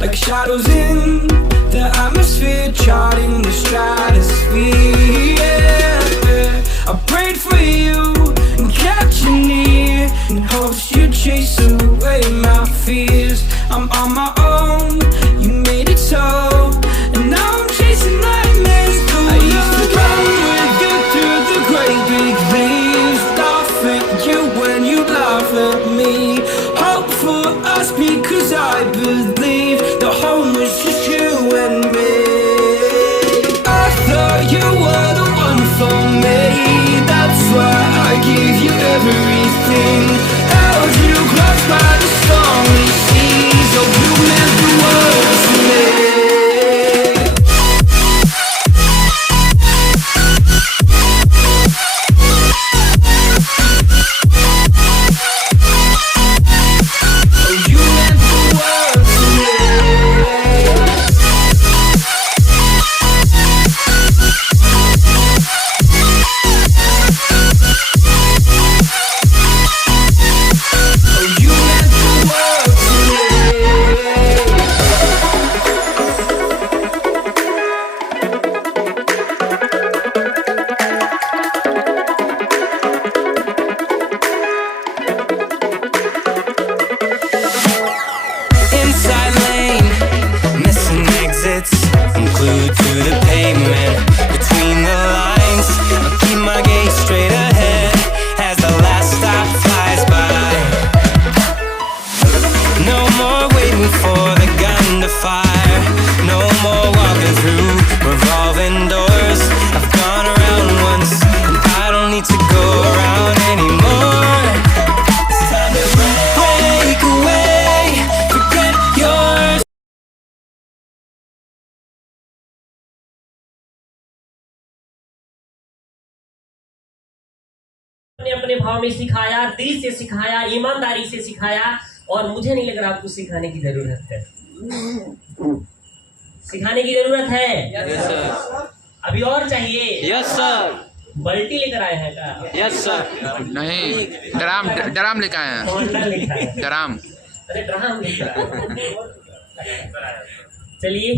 like shadows in the atmosphere, charting the stratosphere. Yeah. I prayed for you and kept you near in hopes you'd chase away my fears. I'm on my own, you made it so, and now I'm chasing nightmares too. I used to run with you through the great big leaves, laugh at you when you laugh at me. Hope for us because I believe the home was just you and me. I thought you were the one for me, that's why I gave you everything. Held you close by the stormy seas, oh you meant the world to me. Glued to the pavement, between the lines, I'll keep my gaze straight ahead as the last stop flies by. No more waiting for the gun to fire, no more walking through revolving doors. I've gone around once, and I don't need to go around anymore. It's time to break away, forget yours. अपने भाव में सिखाया, दिल से सिखाया, ईमानदारी से सिखाया, और मुझे नहीं लग रहा आपको सिखाने की जरूरत है। सिखाने की जरूरत है? Yes sir. अभी और चाहिए? Yes sir. बल्टी लेकर आए हैं क्या? Yes sir. नहीं, ड्राम लेकर आए हैं। ड्राम। अरे ड्राम लेकर। चलिए,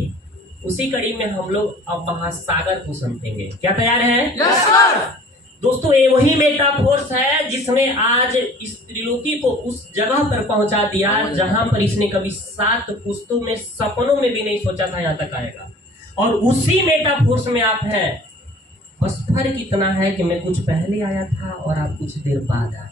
उसी कड़ी में हम लोग अब महासागर को समझेंगे। क्या तैयार हैं? Yes sir. दोस्तों, ये वही मेटाफोर्स है जिसने आज इस त्रिलोकी को उस जगह पर पहुंचा दिया जहां पर इसने कभी 7 पुस्तों में सपनों में भी नहीं सोचा था यहाँ तक आएगा। और उसी मेटाफोर्स में आप हैं, बस फर्क इतना है कि मैं कुछ पहले आया था और आप कुछ देर बाद आए।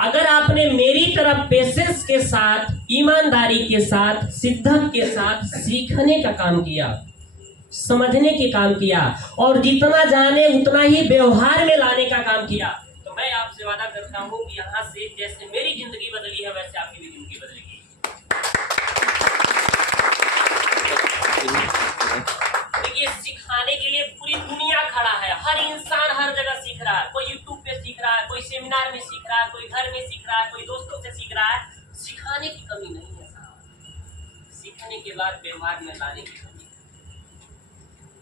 अगर आपने मेरी तरफ पेशेंस के साथ, ईमानदारी के साथ, शिद्दत के साथ सीखने का काम किया, समझने के काम किया और जितना जाने उतना ही व्यवहार में लाने का काम किया, तो मैं आपसे वादा करता हूं कि यहाँ से जैसे मेरी जिंदगी बदली है वैसे आपकी भी जिंदगी बदलेगी। देखिए, सिखाने के लिए पूरी दुनिया खड़ा है, हर इंसान हर जगह सीख रहा है। कोई यूट्यूब पे सीख रहा है, कोई सेमिनार में सीख रहा है, कोई घर में सीख रहा है, कोई दोस्तों से सीख रहा है। सिखाने की कमी नहीं है साहब, सीखने के बाद व्यवहार में लाने की कमी है।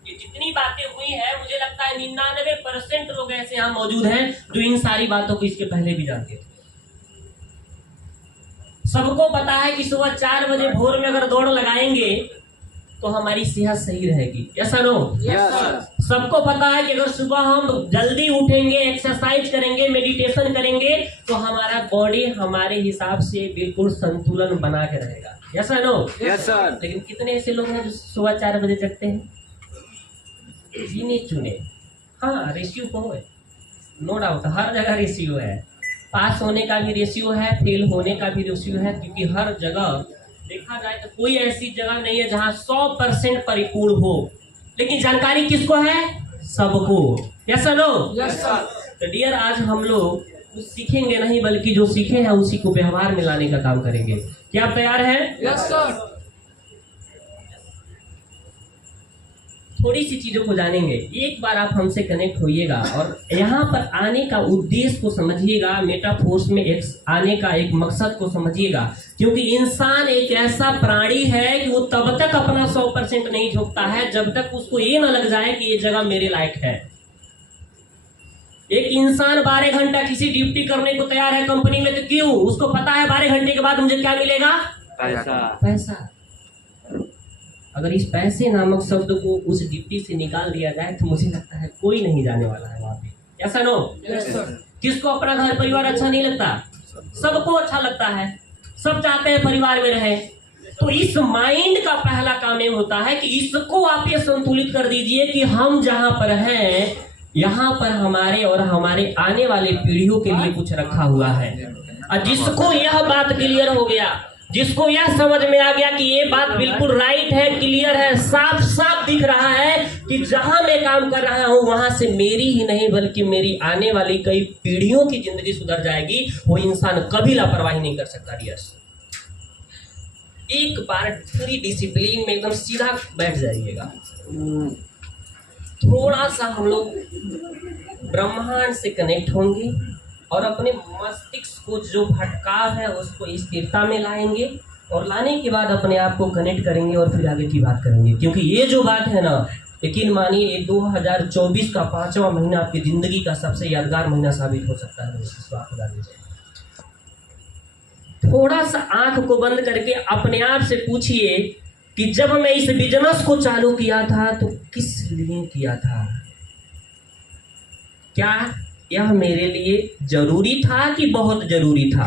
ये जितनी बातें हुई है, मुझे लगता है 99% लोग ऐसे यहाँ मौजूद हैं जो इन सारी बातों को इसके पहले भी जानते थे। सबको पता है कि सुबह 4 बजे भोर में अगर दौड़ लगाएंगे तो हमारी सेहत सही रहेगी, ऐसा नो? सबको पता है कि अगर सुबह हम जल्दी उठेंगे, एक्सरसाइज करेंगे, मेडिटेशन करेंगे तो हमारा बॉडी हमारे हिसाब से बिल्कुल संतुलन बना के रहेगा, ऐसा नो? लेकिन कितने ऐसे लोग हैं जो सुबह 4 बजे जगते हैं? गिने चुने। हाँ, रेशियो तो है, नो डाउट, हर जगह रेशियो है। पास होने का भी रेशियो है, फेल होने का भी रेशियो है, क्योंकि हर जगह देखा जाए तो कोई ऐसी जगह नहीं है जहां 100% परिपूर्ण हो। लेकिन जानकारी किसको है? सबको, ऐसा लो? तो डियर, आज हम लोग कुछ सीखेंगे नहीं, बल्कि जो सीखे हैं उसी को व्यवहार में लाने का काम करेंगे। क्या आप तैयार हैं? Yes sir. थोड़ी सी चीजों को जानेंगे। एक बार आप हमसे कनेक्ट होइएगा और यहाँ पर आने का उद्देश्य को समझिएगा, मेटाफोर्स में आने का एक मकसद को समझिएगा। क्योंकि इंसान एक ऐसा प्राणी है कि वो तब तक अपना 100% नहीं झोंकता है जब तक उसको ये न लग जाए कि ये जगह मेरे लायक है। एक इंसान 12 घंटा किसी ड्यूटी करने को तैयार है कंपनी में, तो क्यों? उसको पता है 12 घंटे के बाद मुझे क्या मिलेगा? पैसा। अगर इस पैसे नामक शब्द को उस ड्यूटी से निकाल दिया जाए तो मुझे लगता है कोई नहीं जाने वाला है वहां पे, ऐसा नो? किसको अपना घर परिवार अच्छा नहीं लगता? सबको अच्छा लगता है, सब चाहते हैं परिवार में रहे। तो इस माइंड का पहला काम ये होता है कि इसको आप ये संतुलित कर दीजिए कि हम जहां पर हैं यहाँ पर हमारे और हमारे आने वाले पीढ़ियों के लिए कुछ रखा हुआ है। और जिसको यह बात क्लियर हो गया, जिसको यह समझ में आ गया कि ये बात बिल्कुल राइट है, क्लियर है, साफ साफ दिख रहा है कि जहां मैं काम कर रहा हूं वहां से मेरी ही नहीं बल्कि मेरी आने वाली कई पीढ़ियों की जिंदगी सुधर जाएगी, वो इंसान कभी लापरवाही नहीं कर सकता। डियर्स, एक बार पूरी डिसिप्लिन में एकदम सीधा बैठ जाइएगा। थोड़ा सा हम लोग ब्रह्मांड से कनेक्ट होंगे और अपने मस्तिष्क को जो भटकाव है उसको स्थिरता में लाएंगे और लाने के बाद अपने आप को कनेक्ट करेंगे और फिर आगे की बात करेंगे। क्योंकि ये जो बात है ना, यकीन मानिए, ये 2024 का 5वां महीना आपकी जिंदगी का सबसे यादगार महीना साबित हो सकता है। थोड़ा सा आंख को बंद करके अपने आप से पूछिए कि जब मैं इस बिजनेस को चालू किया था तो किस लिए किया था? क्या यह मेरे लिए जरूरी था कि बहुत जरूरी था?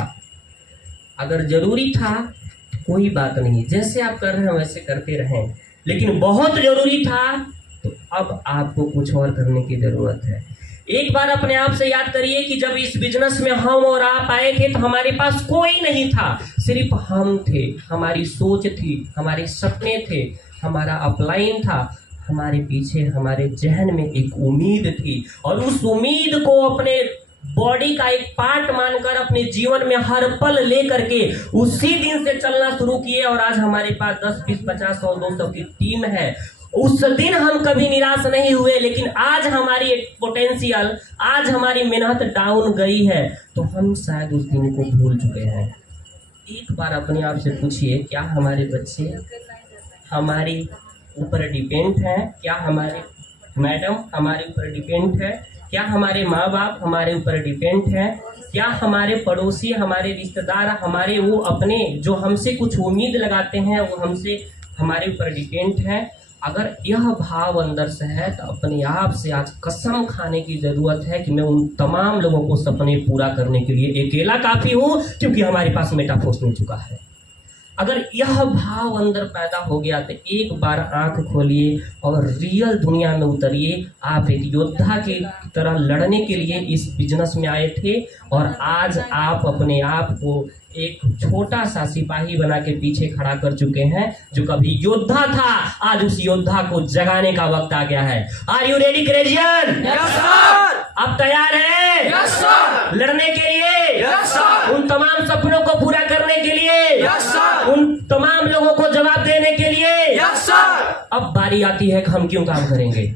अगर जरूरी था कोई बात नहीं, जैसे आप कर रहे हैं वैसे करते रहें। लेकिन बहुत जरूरी था तो अब आपको कुछ और करने की जरूरत है। एक बार अपने आप से याद करिए कि जब इस बिजनेस में हम और आप आए थे तो हमारे पास कोई नहीं था, सिर्फ हम थे, हमारी सोच थी, हमारे सपने थे, हमारा अपलाइन था, हमारे पीछे हमारे जहन में एक उम्मीद थी और उस उम्मीद को अपने बॉडी का एक पार्ट मानकर अपने जीवन में हर पल लेकर के उसी दिन से चलना शुरू किए और आज हमारे पास 10, 20, 50, 100, 200 की टीम है। उस दिन हम कभी निराश नहीं हुए, लेकिन आज हमारी एक पोटेंशियल, आज हमारी मेहनत डाउन गई है तो हम शायद उस दिन को भूल चुके हैं। एक बार अपने आप से पूछिए, क्या हमारे बच्चे हमारी ऊपर डिपेंड है? क्या हमारे मैडम हमारे ऊपर डिपेंड है? क्या हमारे माँ बाप हमारे ऊपर डिपेंड है? क्या हमारे पड़ोसी, हमारे रिश्तेदार, हमारे वो अपने जो हमसे कुछ उम्मीद लगाते हैं वो हमसे हमारे ऊपर डिपेंड है? अगर यह भाव अंदर से है तो अपने आप से आज कसम खाने की जरूरत है कि मैं उन तमाम लोगों को सपने पूरा करने के लिए अकेला काफी हूँ, क्योंकि हमारे पास मेटाफोर्स मिल चुका है। अगर यह भाव अंदर पैदा हो गया तो एक बार आंख खोलिए और रियल दुनिया में उतरिए। आप एक योद्धा की तरह लड़ने के लिए इस बिजनेस में आए थे और आज आप अपने आप को एक छोटा सा सिपाही बना के पीछे खड़ा कर चुके हैं। जो कभी योद्धा था आज उस योद्धा को जगाने का वक्त आ गया है। आर यू रेडी क्रेजियन? Yes sir. अब तैयार है यस सर। लड़ने के लिए? Yes sir. उन तमाम सपनों को पूरा करने के लिए? Yes sir. उन तमाम लोगों को जवाब देने के लिए? Yes sir. अब बारी आती है कि हम क्यों काम करेंगे।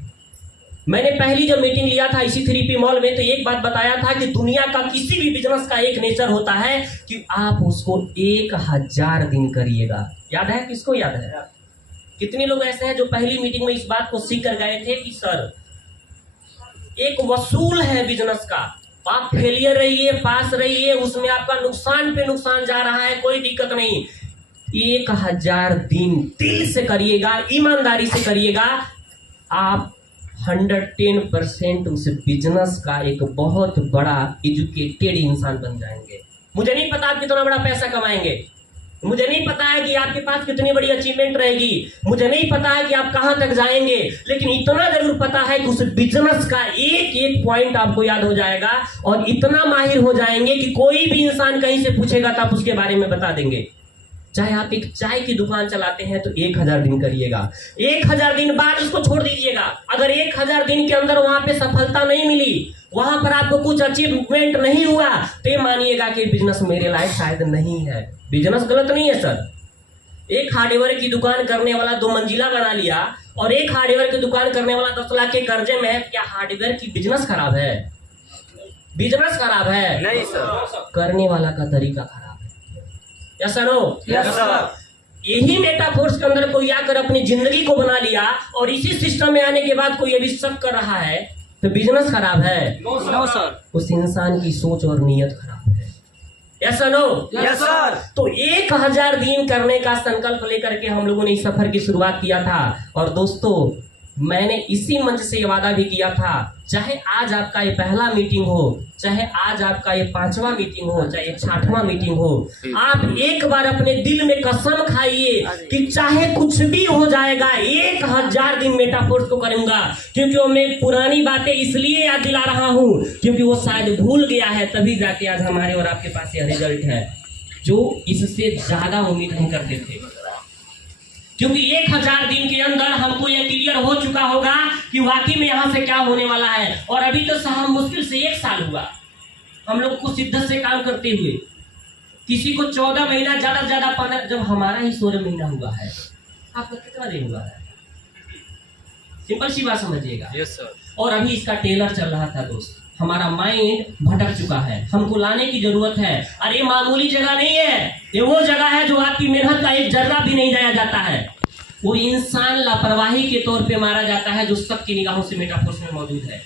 मैंने पहली जब मीटिंग लिया था इसी 3P मॉल में तो एक बात बताया था कि दुनिया का किसी भी बिजनेस का एक नेचर होता है कि आप उसको 1000 दिन करिएगा। याद है? किसको याद है? कितने लोग ऐसे हैं जो पहली मीटिंग में इस बात को सीख कर गए थे कि सर एक वसूल है बिजनेस का, आप फेलियर रहिए, पास रहिए, उसमें आपका नुकसान पे नुकसान जा रहा है, कोई दिक्कत नहीं। 1000 दिन दिल से करिएगा, ईमानदारी से करिएगा, आप 110% उस बिजनेस का एक बहुत बड़ा एजुकेटेड इंसान बन जाएंगे। मुझे नहीं पता आप कितना बड़ा पैसा कमाएंगे, मुझे नहीं पता है कि आपके पास कितनी बड़ी अचीवमेंट रहेगी, मुझे नहीं पता है कि आप कहां तक जाएंगे, लेकिन इतना जरूर पता है कि उस बिजनेस का एक एक पॉइंट आपको याद हो जाएगा और इतना माहिर हो जाएंगे कि कोई भी इंसान कहीं से पूछेगा तो आप उसके बारे में बता देंगे। चाहे आप एक चाय की दुकान चलाते हैं तो 1000 दिन करिएगा, 1000 दिन बाद उसको छोड़ दीजिएगा। अगर 1000 दिन के अंदर वहां पे सफलता नहीं मिली, वहां पर आपको कुछ अचीवमेंट नहीं हुआ तो ये मानिएगा कि बिजनेस मेरे लायक शायद नहीं है। बिजनेस गलत नहीं है सर। एक हार्डवेयर की दुकान करने वाला 2 मंजिला बना लिया और एक हार्डवेयर की दुकान करने वाला 10 लाख के कर्जे में है, क्या हार्डवेयर की बिजनेस खराब है? बिजनेस खराब है? नहीं सर। करने वाला का तरीका खराब है। Yes sir? Yes sir. यही मेटाफोर्स के अंदर कोई आकर अपनी जिंदगी को बना लिया और इसी सिस्टम में आने के बाद कोई अभी शक कर रहा है तो बिजनेस खराब है? No sir. उस इंसान की सोच और नीयत खराब है। Yes sir? Yes sir. तो 1000 दिन करने का संकल्प लेकर के हम लोगों ने इस सफर की शुरुआत किया था। और दोस्तों मैंने इसी मंच से ये वादा भी किया था, चाहे आज आपका ये पहला मीटिंग हो, चाहे आज आपका ये 5वां मीटिंग हो, चाहे 6वां मीटिंग हो, आप एक बार अपने दिल में कसम खाइए कि चाहे कुछ भी हो जाएगा 1000 दिन मेटाफोर्स को करूंगा। क्योंकि वो मैं पुरानी बातें इसलिए याद दिला रहा हूं क्योंकि वो शायद भूल गया है, तभी जाके आज हमारे और आपके पास ये रिजल्ट है जो इससे ज्यादा उम्मीद हम करते थे। क्योंकि 1000 दिन के अंदर हमको यह क्लियर हो चुका होगा कि वाकई में यहां से क्या होने वाला है। और अभी तो साहब मुश्किल से 1 साल हुआ हम लोग को शिद्दत से काम करते हुए, किसी को 14 महीना, ज्यादा से ज्यादा 15, जब हमारा ही 16 महीना हुआ है। आपका कितना दिन हुआ है? सिंपल सी बात समझिएगा। Yes sir. और अभी इसका टेलर चल रहा था दोस्त। हमारा माइंड भटक चुका है, हमको लाने की जरूरत है। अरे मामूली जगह नहीं है, ये वो जगह है जो आपकी मेहनत का एक जर्रा भी नहीं जाया जाता है। वो इंसान लापरवाही के तौर पे मारा जाता है जो सबकी निगाहों से मेटाफोर्स में मौजूद है।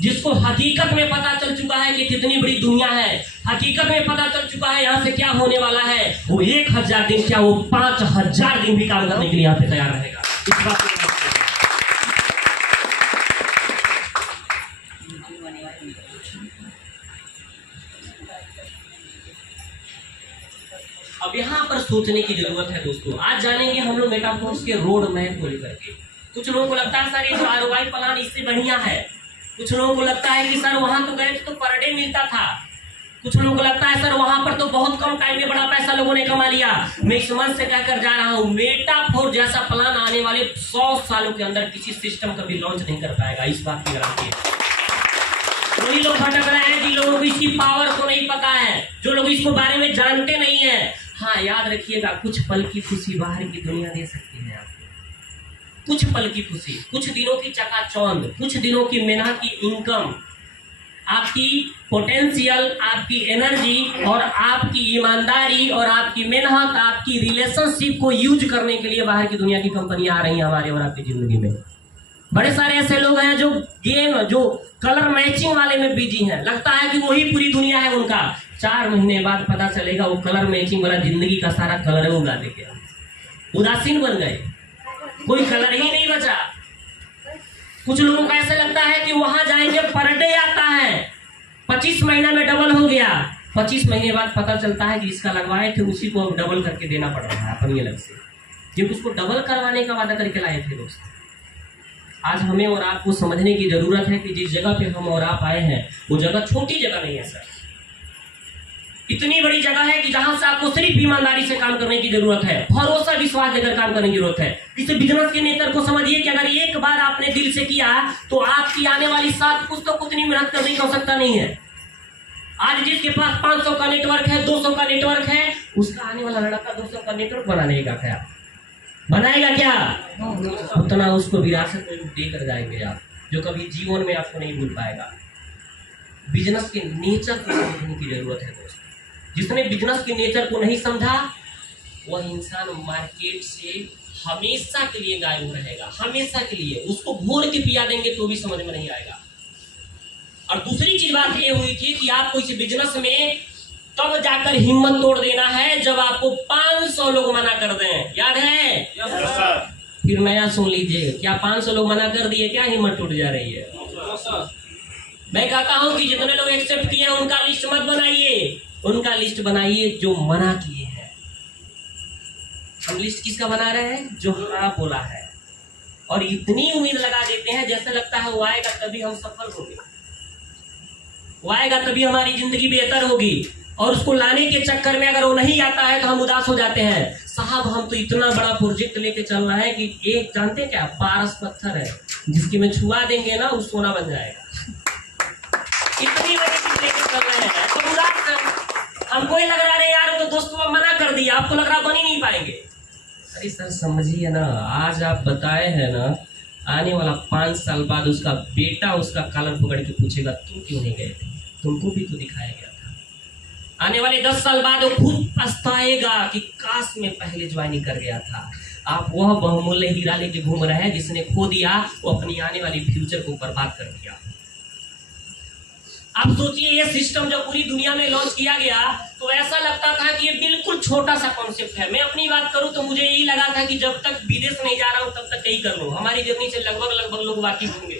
जिसको हकीकत में पता चल चुका है कि कितनी बड़ी दुनिया है, हकीकत में पता चल चुका है यहाँ से क्या होने वाला है, वो 1000 दिन क्या, वो 5000 दिन भी काम करने के लिए यहाँ पे तैयार रहेगा। इस बात को अब यहाँ पर सोचने की जरूरत है दोस्तों। आज जानेंगे हम लोग मेटाफोर्स के रोड मैप को लेकर के। कुछ लोगों को लगता है सर ये ROI प्लान इससे बढ़िया है, कुछ लोगों को लगता है कि सर वहां तो गए तो पर डे मिलता था, कुछ लोगों को लगता है सर वहां पर तो बहुत कम टाइम में बड़ा पैसा लोगों ने कमा लिया। मैं इस मंच से कहकर जा रहा हूँ, मेटाफोर्स जैसा प्लान आने वाले 100 सालों के अंदर किसी सिस्टम कभी लॉन्च नहीं कर पाएगा। इस बात की गारंटी है। वही लोग भटक रहे हैं जिन लोगों को इसकी पावर को नहीं पता है, जो लोग इसको बारे में जानते नहीं है। हाँ याद रखिएगा, कुछ पल की खुशी बाहर की दुनिया दे सकती है आपको। कुछ पल की खुशी, कुछ दिनों की चकाचौंध, कुछ दिनों की मेहनत की इनकम, आपकी पोटेंशियल, आपकी एनर्जी और आपकी ईमानदारी और आपकी मेहनत, आपकी रिलेशनशिप को यूज करने के लिए बाहर की दुनिया की कंपनियां आ रही हैं हमारे और आपकी जिंदगी में। बड़े सारे ऐसे लोग हैं जो गेम, जो कलर मैचिंग वाले में बिजी हैं, लगता है कि वही पूरी दुनिया है उनका। 4 महीने बाद पता चलेगा वो कलर मैचिंग वाला जिंदगी का सारा कलर उड़ा देके उदासीन बन गए, कोई कलर ही नहीं बचा। कुछ लोगों को ऐसा लगता है कि वहां जाएंगे पर डे आता है, 25 महीना में डबल हो गया, 25 महीने बाद पता चलता है कि इसका लगवाए थे उसी को अब डबल करके देना पड़ रहा है अपनी अलग से, जब उसको डबल करवाने का वादा करके लाए थे दोस्त। आज हमें और आपको समझने की जरूरत है कि जिस जगह पे हम और आप आए हैं वो जगह छोटी जगह नहीं है सर, इतनी बड़ी जगह है कि जहां से आपको सिर्फ ईमानदारी से काम करने की जरूरत है, भरोसा विश्वास देकर काम करने की जरूरत है। इस बिजनेस के नेचर को समझिए कि अगर एक बार आपने दिल से किया तो आपकी आने वाली 7 पुस्तक उतनी मेहनत करने की आवश्यकता नहीं है। आज जिसके पास 500 का नेटवर्क है, 200 का नेटवर्क है, उसका आने वाला लड़का 200 का नेटवर्क बनाने का क्या बनाएगा, क्या उतना उसको विरासत में देकर जाएंगे आप, जो कभी जीवन में आपको नहीं भूल पाएगा। बिजनेस के नेचर को समझने की जरूरत है दोस्तों। जिसने बिजनेस के नेचर को नहीं समझा वह इंसान मार्केट से हमेशा के लिए गायब रहेगा, हमेशा के लिए। उसको घोर के पिया देंगे तो भी समझ में नहीं आएगा। और दूसरी चीज बात ये हुई थी कि आपको इस बिजनेस में तब जाकर हिम्मत तोड़ देना है जब आपको 500 लोग मना कर दें, याद है? फिर नया सुन लीजिए, क्या 500 लोग मना कर दिए, क्या हिम्मत टूट जा रही है? मैं कहता हूं कि जितने लोग एक्सेप्ट किए हैं उनका लिस्ट मत बनाइए, उनका लिस्ट बनाइए जो मना किए हैं। हम लिस्ट किसका बना रहे हैं? जो हाँ बोला है। और इतनी उम्मीद लगा देते हैं जैसे लगता है वो आएगा तभी हम सफल होंगे, वो आएगा तभी हमारी जिंदगी बेहतर होगी। और उसको लाने के चक्कर में अगर वो नहीं आता है तो हम उदास हो जाते हैं। साहब हम तो इतना बड़ा प्रोजेक्ट लेके चल रहे हैं कि एक जानते क्या, पारस पत्थर है जिसकी में छुआ देंगे ना वो सोना बन जाएगा। इतनी बड़ी चीज लेके चल रहे हैं तो उदास हमको ही लग रहा है यार तो दोस्तों मना कर दिया, आपको लग रहा बन ही नहीं पाएंगे। अरे सर समझिए ना, आज आप बताए हैं ना, आने वाला 5 साल बाद उसका बेटा उसका कॉलर पकड़ के पूछेगा तुम क्यों नहीं गए थे, तुमको भी तो दिखाया गया था। आने वाले 10 साल बाद वो खुद पछताएगा कि काश में पहले ज्वाइनिंग कर गया था। आप वह बहुमूल्य हीरा लेके घूम रहे हैं जिसने खो दिया, वो अपनी आने वाली फ्यूचर को बर्बाद कर दिया। आप सोचिए ये सिस्टम जब पूरी दुनिया में लॉन्च किया गया तो ऐसा लगता था कि ये बिल्कुल छोटा सा कॉन्सेप्ट है। मैं अपनी बात करूं तो मुझे यही लगा था कि जब तक विदेश नहीं जा रहा हूं तब तक यही कर लूं। हमारी जर्नी से लगभग लोग वाकिफ होंगे,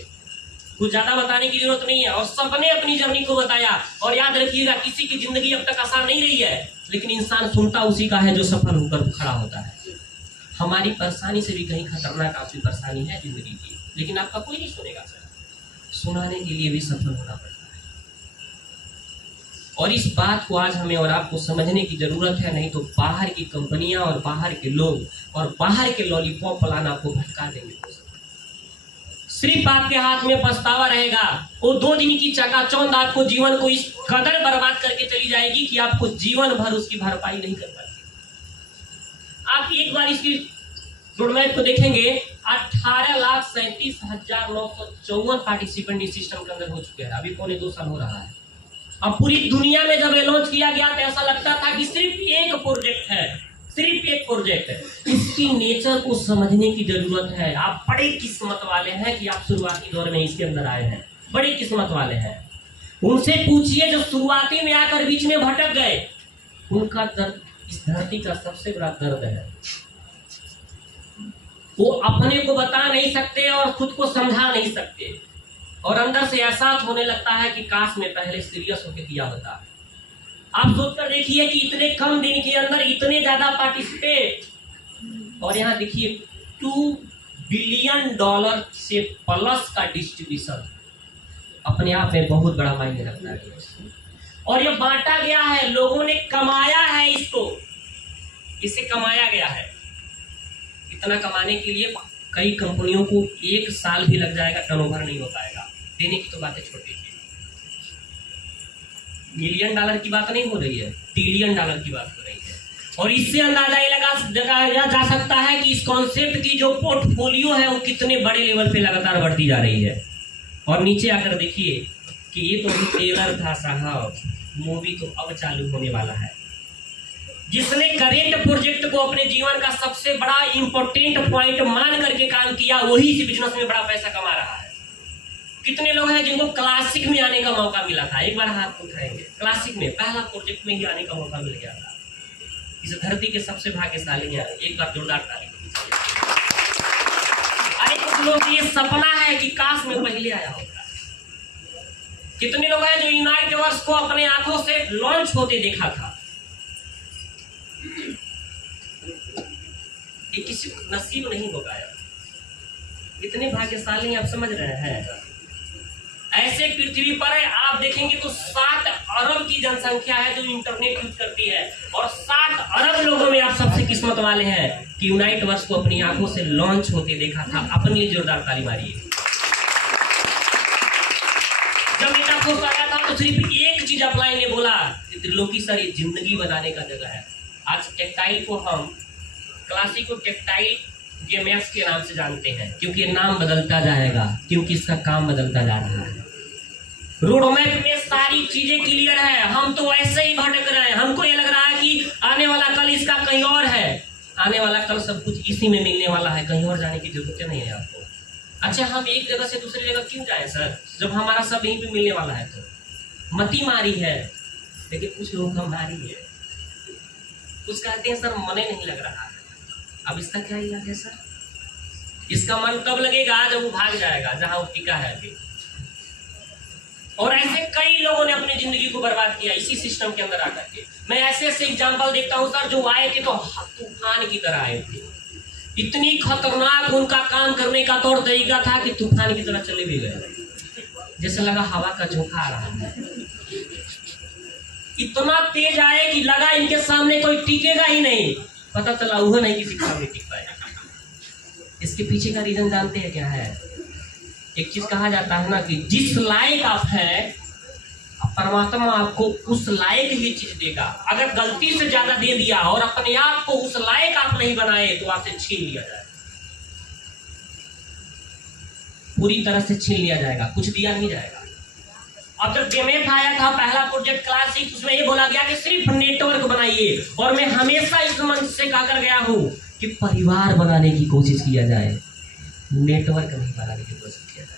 कुछ ज्यादा बताने की जरूरत नहीं है। और सबने अपनी जर्नी को बताया। और याद रखिएगा किसी की जिंदगी अब तक आसान नहीं रही है, लेकिन इंसान सुनता उसी का है जो सफल होकर खड़ा होता है। हमारी परेशानी से भी कहीं खतरनाक आपकी परेशानी है जिंदगी की, लेकिन आपका कोई नहीं सुनेगा सर। सुनाने के लिए भी सफल होना पड़ता है। और इस बात को आज हमें और आपको समझने की जरूरत है, नहीं तो बाहर की कंपनियां और बाहर के लोग और बाहर के लॉलीपॉप प्लान आपको भटका देंगे। सिर्फ आपके हाथ में पछतावा रहेगा। वो 2 दिन की चकाचौंध आपको जीवन को इस कदर बर्बाद करके चली जाएगी कि आपको जीवन भर उसकी भरपाई नहीं कर पाएंगे। आप एक बार इसकी रोडमैप को देखेंगे, 18,37,954 पार्टिसिपेंट इस सिस्टम के अंदर हो चुके हैं। अभी 2.25 साल हो रहा है। अब पूरी दुनिया में जब ये लॉन्च किया गया तो ऐसा लगता था कि सिर्फ एक प्रोजेक्ट है, सिर्फ एक प्रोजेक्ट है। इसकी नेचर को समझने की जरूरत है। आप बड़े किस्मत वाले हैं कि आप शुरुआती दौर में इसके अंदर आए हैं, बड़े किस्मत वाले हैं। उनसे पूछिए जो शुरुआती में आकर बीच में भटक गए, उनका दर्द इस धरती का सबसे बड़ा दर्द है। वो अपने को बता नहीं सकते और खुद को समझा नहीं सकते, और अंदर से एहसास होने लगता है कि काश में पहले सीरियस होकर किया होता। आप सोचकर देखिए कि इतने कम दिन के अंदर इतने ज्यादा पार्टिसिपेट, और यहाँ देखिए $2 बिलियन से प्लस का डिस्ट्रीब्यूशन अपने आप में बहुत बड़ा मायने रखता है। और ये बांटा गया है, लोगों ने कमाया है इसको, इसे कमाया गया है। इतना कमाने के लिए कई कंपनियों को 1 साल भी लग जाएगा, टर्नओवर नहीं हो पाएगा। देने की तो बातें छोड़ दीजिए, $1 मिलियन की बात नहीं हो रही है, $1 ट्रिलियन की बात हो रही है। और इससे अंदाजा ये लगाया जा सकता है कि इस कॉन्सेप्ट की जो पोर्टफोलियो है वो कितने बड़े लेवल पे लगातार बढ़ती जा रही है। और नीचे आकर देखिए कि ये तो अभी ट्रेलर था साहब, मूवी तो अब चालू होने वाला है। जिसने करेंट प्रोजेक्ट को अपने जीवन का सबसे बड़ा इंपॉर्टेंट पॉइंट मान करके काम किया, वही इस बिजनेस में बड़ा पैसा कमा रहा है। कितने लोग हैं जिनको क्लासिक में आने का मौका मिला था? एक बार हाथ उठाएंगे। क्लासिक में पहला प्रोजेक्ट में ही आने का मौका मिल गया था। इस धरती के सबसे भाग्यशाली हैं, एक बार जोरदार ताली दीजिए। अरे कुछ लोग ये सपना है कि काश में पहले आया होगा। कितने लोग हैं जो यूनाइट वर्स को अपने आंखों से लॉन्च होते देखा था? ये किसी को नसीब नहीं होगा यार। कितने भाग्यशाली आप समझ रहे हैं? ऐसे पृथ्वी पर है, आप देखेंगे तो 7 अरब की जनसंख्या है जो इंटरनेट यूज करती है, और 7 अरब लोगों में आप सबसे किस्मत वाले हैं कि यूनाइट वर्स को अपनी आंखों से लॉन्च होते देखा था। अपने लिए जोरदार ताली मारिए। जब मेटा फोर्स आया था तो सिर्फ एक चीज अप्लाई ने बोला कि त्रिलोकी सर ये जिंदगी बनाने का जगह है। आज टेक्सटाइल को हम क्लासिको टेक्सटाइल गेमेक्स के नाम से जानते हैं, क्योंकि ये नाम बदलता जाएगा, क्योंकि इसका काम बदलता जा रहा है। रोड मैप में सारी चीजें क्लियर है, हम तो ऐसे ही भटक रहे हैं। हमको ये लग रहा है कि आने वाला कल इसका कहीं और है, आने वाला कल सब कुछ इसी में मिलने वाला है, कहीं और जाने की जरूरत नहीं है आपको। अच्छा, हम एक जगह से दूसरी जगह क्यों जाए सर, जब हमारा सब यहीं पे मिलने वाला है? तो मती मारी है, लेकिन कुछ लोग हमारी है, कुछ कहते हैं सर मने नहीं लग रहा है। अब इसका क्या इलाज है सर? इसका मन कब लगेगा? जब वो भाग जाएगा जहां वो टिका है अभी। और ऐसे कई लोगों ने अपनी जिंदगी को बर्बाद किया इसी सिस्टम के अंदर आकर के। मैं ऐसे ऐसे एग्जाम्पल देखता हूँ सर, जो आए थे तो तूफान की तरह आए थे। इतनी खतरनाक उनका काम करने का तौर तरीका था कि तूफान की तरह चले भी गए, जैसे लगा हवा का झोंका आ रहा है। इतना तेज आए कि लगा इनके सामने कोई टिकेगा ही नहीं, पता चला वह नहीं किसी के सामने टिक पाएगा। इसके पीछे का रीजन जानते हैं क्या है? एक चीज कहा जाता है ना कि जिस लायक आप हैं परमात्मा आपको उस लायक ही चीज देगा। अगर गलती से ज्यादा दे दिया और अपने आप को उस लायक आप नहीं बनाए तो आपसे छीन लिया जाएगा, पूरी तरह से छीन लिया जाएगा, कुछ दिया नहीं जाएगा। अब जब गेमेट आया था पहला प्रोजेक्ट क्लासिक, उसमें ये बोला गया कि सिर्फ नेटवर्क बनाइए, और मैं हमेशा इस मंच से कहकर गया हूं कि परिवार बनाने की कोशिश किया जाए, नेटवर्क नहीं बनाने की कोशिश किया जाए।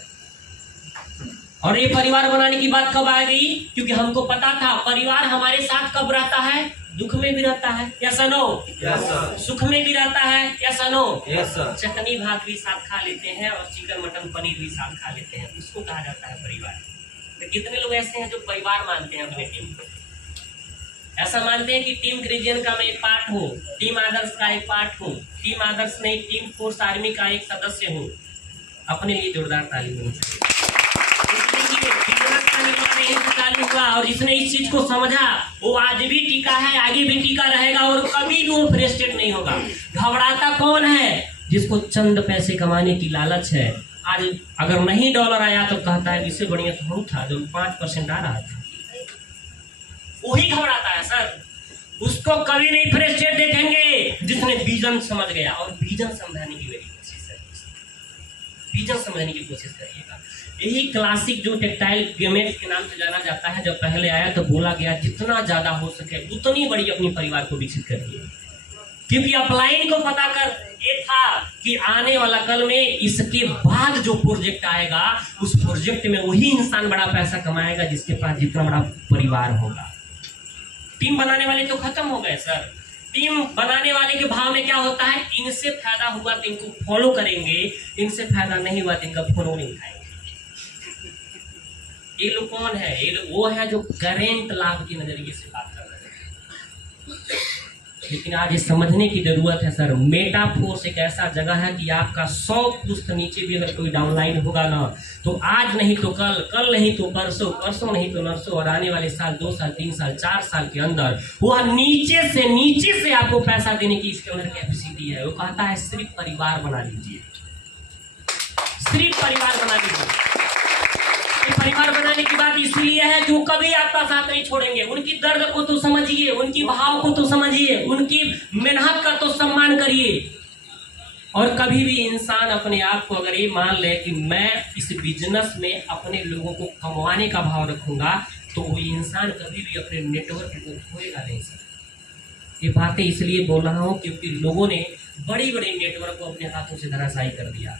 और ये परिवार बनाने की बात कब आ गई? क्योंकि हमको पता था परिवार हमारे साथ कब रहता है, दुख में भी रहता है, यस नो, सुख में भी रहता है, यस नो, चटनी भात भी साथ खा लेते हैं और चिकन मटन पनीर भी साथ खा लेते हैं, उसको कहा जाता है परिवार। तो कितने लोग ऐसे हैं जो परिवार मानते हैं अपने टीम को, ऐसा मानते हैं कि टीम ग्रेजियन का मैं एक पार्ट हूँ, टीम आदर्श का एक पार्ट हूँ, टीम आदर्श नहीं टीम फोर्स आर्मी का एक सदस्य हूँ। अपने लिए जोरदार ताली होनी चाहिए। चालू हुआ और जिसने इस चीज को समझा वो आज भी टिका है, आगे भी टिका रहेगा और कभी भी वो फ्रस्ट्रेट नहीं होगा। घबराता कौन है? जिसको चंद पैसे कमाने की लालच है। आज अगर नहीं डॉलर आया तो कहता है इससे बढ़िया तो हम था जो 5% आ रहा था, वही घबराता है सर। उसको कभी नहीं फ्रस्ट्रेट देखेंगे जिसने विजन समझ गया। और विजन समझाने की मेरी कोशिश है, विजन समझने की कोशिश करिएगा। यही क्लासिक जो टेक्सटाइल गेमेट्स के नाम से जाना जाता है, जब पहले आया तो बोला गया जितना ज्यादा हो सके उतनी बड़ी अपनी परिवार को विकसित करिए, क्योंकि अपलाइन को पता कर ये था कि आने वाला कल में इसके बाद जो प्रोजेक्ट आएगा उस प्रोजेक्ट में वही इंसान बड़ा पैसा कमाएगा जिसके पास जितना बड़ा परिवार होगा। टीम बनाने वाले तो खत्म हो गए सर। टीम बनाने वाले के भाव में क्या होता है, इनसे फायदा हुआ तो इनको फॉलो करेंगे, इनसे फायदा नहीं हुआ तो इनका फॉलो नहीं उठाएंगे। ये लोग कौन है? ये लोग वो है जो करेंट लाभ के नजरिए से बात कर रहे हैं। लेकिन आज ये समझने की जरूरत है सर, मेटाफोर्स एक ऐसा जगह है कि आपका 100 पुस्त नीचे भी अगर कोई डाउनलाइन होगा ना तो आज नहीं तो कल, कल नहीं तो परसों, परसों नहीं तो नरसों, और आने वाले साल 2 साल 3 साल 4 साल के अंदर वह नीचे से आपको पैसा देने की इसके अंदर कैपेसिटी है। वो कहता है सिर्फ परिवार बना लीजिए, सिर्फ परिवार बना लीजिए। परिवार बनाने की बात इसलिए है जो कभी आपका साथ नहीं छोड़ेंगे। उनकी दर्द को तो समझिए, उनकी भाव को तो समझिए, उनकी मेहनत का तो सम्मान करिए। और कभी भी इंसान अपने आप को अगर ये मान ले कि मैं इस बिजनेस में अपने लोगों को कमाने का भाव रखूंगा तो वो इंसान कभी भी अपने नेटवर्क को खोएगा नहीं सर। ये बातें इसलिए बोल रहा हूँ क्योंकि लोगों ने बड़ी बड़ी नेटवर्क को अपने हाथों से धराशायी कर दिया।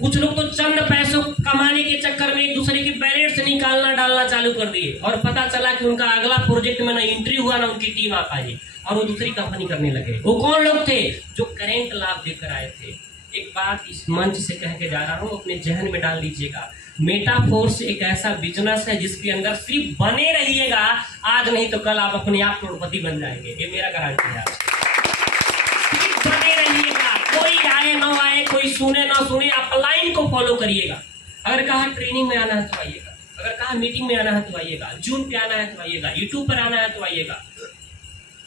कुछ लोग तो चंद पैसों कमाने के चक्कर में एक दूसरे की बैलेट से निकालना डालना चालू कर दिए और पता चला कि उनका अगला प्रोजेक्ट में ना एंट्री हुआ ना उनकी टीम आ पाई और वो दूसरी कंपनी करने लगे। वो कौन लोग थे? जो करेंट लाभ देकर आए थे। एक बात इस मंच से कह के जा रहा हूँ, अपने जहन में डाल लीजिएगा। मेटाफोर्स एक ऐसा बिजनेस है जिसके अंदर सिर्फ बने रहिएगा, आज नहीं तो कल आप अपने आप करोड़पति बन जाएंगे, ये मेरा गारंटी है। सिर्फ बने रहिएगा, कोई आए ना आए, कोई सुने ना सुने, आप लाइन को फॉलो करिएगा। अगर कहा ट्रेनिंग में आना है तो आइएगा, अगर कहा मीटिंग में आना है तो आइएगा, जूम पे आना है तो आइएगा, यूट्यूब पर आना है तो आइएगा,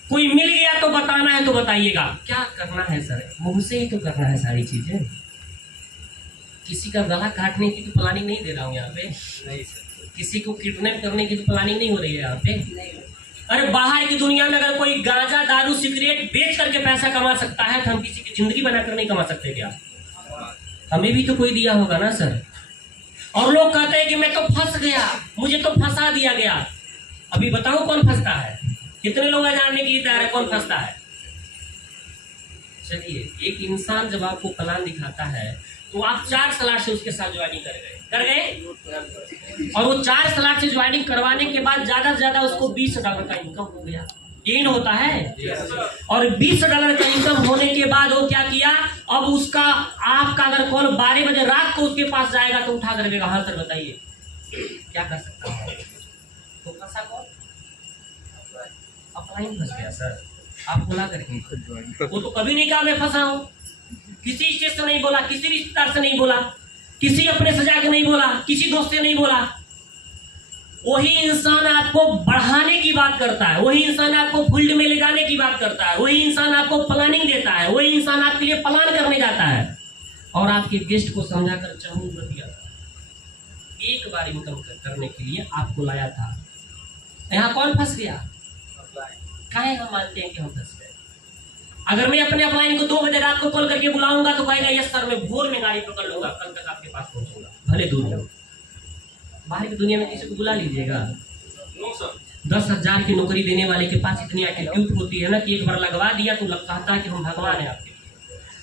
कोई मिल गया तो बताना है तो बताइएगा। क्या करना है सर, मुंह से ही तो करना है सारी चीजें। किसी का गला काटने की तो प्लानिंग नहीं दे रहा हूँ यहाँ पे, किसी को किडनैप करने की तो प्लानिंग नहीं हो रही है यहाँ पे। अरे बाहर की दुनिया में अगर कोई गांजा दारू सिगरेट बेच करके पैसा कमा सकता है तो हम किसी की जिंदगी बनाकर नहीं कमा सकते क्या? हमें भी तो कोई दिया होगा ना सर। और लोग कहते हैं कि मैं तो फंस गया, मुझे तो फंसा दिया गया। अभी बताओ कौन फंसता है? कितने लोग जानने के लिए तैयार है कौन फंसता है? चलिए, एक इंसान जब आपको प्लान दिखाता है तो आप 4 सलाह से उसके साथ ज्वाइनिंग कर गए और वो 4 सलाह से ज्वाइनिंग करवाने के बाद ज्यादा से ज्यादा उसको $20 का इनकम हो गया। यही ना होता है। और $20 का इनकम होने के बाद वो क्या किया, अब उसका आपका अगर कॉल 12 बजे रात को उसके पास जाएगा तो उठा कर देगा, हाँ सर बताइए क्या कर सकता है। तो फंसा कौन? अपलाइन फंस गया सर। आप बोला करके, वो तो कभी नहीं कहा मैं फंसा हूं, किसी स्टेज से नहीं बोला, किसी रिश्तेदार से नहीं बोला, किसी अपने से जाके नहीं बोला, किसी दोस्त से नहीं बोला। वही इंसान आपको बढ़ाने की बात करता है, वही इंसान आपको फील्ड में ले जाने की बात करता है, वही इंसान आपको प्लानिंग देता है, वही इंसान आपके लिए प्लान करने जाता है और आपके गेस्ट को समझाकर चहूर दिया था। एक बार इनकम करने के लिए आपको लाया था। यहाँ कौन फंस गया? काहे हम मानते हैं कि हम फंस गए? अगर मैं अपने अपलाइन को 2 बजे रात को कॉल करके बुलाऊंगा तो कहेगा यस सर, मैं भोर में गाड़ी पकड़ लूंगा, कल तक आपके पास पहुंचूंगा, भले दूर हो। बाहर की दुनिया में किसी को बुला लीजिएगा। 10,000 की नौकरी देने वाले के पास इतनी एटीट्यूड होती है ना कि एक बार लगवा दिया तो कहता है कि हम भगवान है आपके।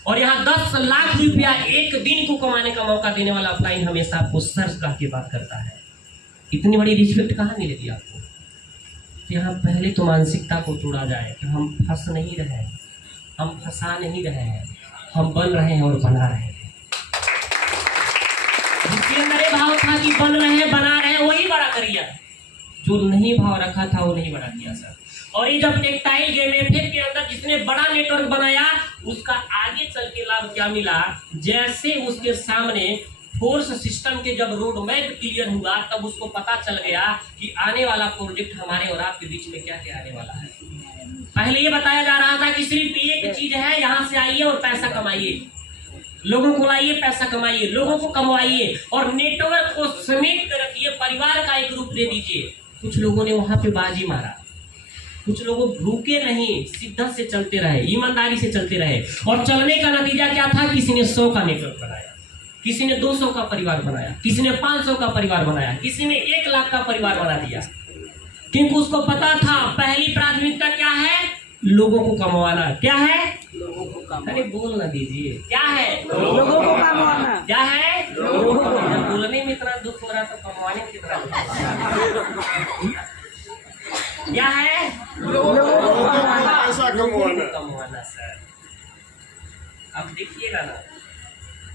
और यहाँ 10 लाख रुपया एक दिन को कमाने का मौका देने वाला अपलाइन हमेशा आपको सर कह के बात करता है। इतनी बड़ी रिस्पेक्ट कहाँ मिलेगी आपको? यहाँ पहले तो मानसिकता को तोड़ा जाए कि हम फंस नहीं रहे हैं, हम फंसा नहीं रहे हैं, हम बन रहे हैं और बना रहे हैं। जिसके अंदर ये भाव था कि बन रहे हैं बना रहे हैं, वही बड़ा करिया। जो नहीं भाव रखा था वो नहीं बड़ा किया सर। और ये जब टेक्सटाइल गेम के अंदर जिसने बड़ा नेटवर्क बनाया उसका आगे चल के लाभ क्या मिला, जैसे उसके सामने फोर्स सिस्टम के जब रोड मैप क्लियर हुआ तब उसको पता चल गया कि आने वाला प्रोजेक्ट हमारे और आपके बीच में क्या क्या आने वाला है। पहले ये बताया जा रहा था कि सिर्फ एक चीज है, यहाँ से आइए और पैसा कमाइए, लोगों को लाइए, पैसा कमाइए, लोगों को कमवाइए और नेटवर्क को समेट कर रखिए, परिवार का एक रूप दे दीजिए। कुछ लोगों ने वहां पे बाजी मारा, कुछ लोग रुके नहीं, शिद्दत से चलते रहे, ईमानदारी से चलते रहे और चलने का नतीजा क्या था? किसी ने 100 का नेटवर्क बनाया, किसी ने 200 का परिवार बनाया, किसी ने 500 का परिवार बनाया, किसी ने 1 लाख का परिवार बना दिया। क्योंकि उसको पता था पहली प्राथमिकता क्या है? लोगों को कमवाना। क्या है? लोगों को कमवाना। अरे बोल ना दीजिए, क्या है? लोगों को कमवाना। क्या है? लोगों को। जब बोलने में इतना दुख हो रहा तो कमवाने में कितना क्या है? लोगों को कमवाना सर। अब देखिएगा ना,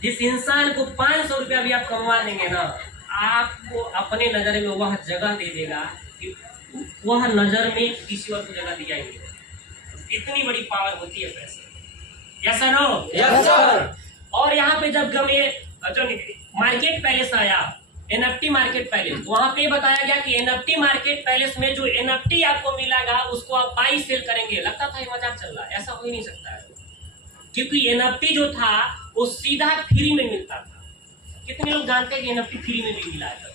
जिस इंसान को 500 रुपया भी आप कमवा देंगे ना, आपको अपने नजर में वह जगह दे देगा कि वह नजर में किसी और को जगह दिया ही नहीं। इतनी बड़ी पावर होती है पैसे। Yes sir, no? Yes sir. और यहाँ पे जब मार्केट पैलेस आया, NFT मार्केट पैलेस, वहां पे बताया गया कि NFT मार्केट पैलेस में जो NFT आपको मिलेगा उसको आप बाई सेल करेंगे। लगता था ये मजाक चल रहा है, ऐसा हो ही नहीं सकता है, क्योंकि NFT जो था वो सीधा फ्री में मिलता था। कितने लोग जानते हैं कि NFT फ्री में भी मिला है?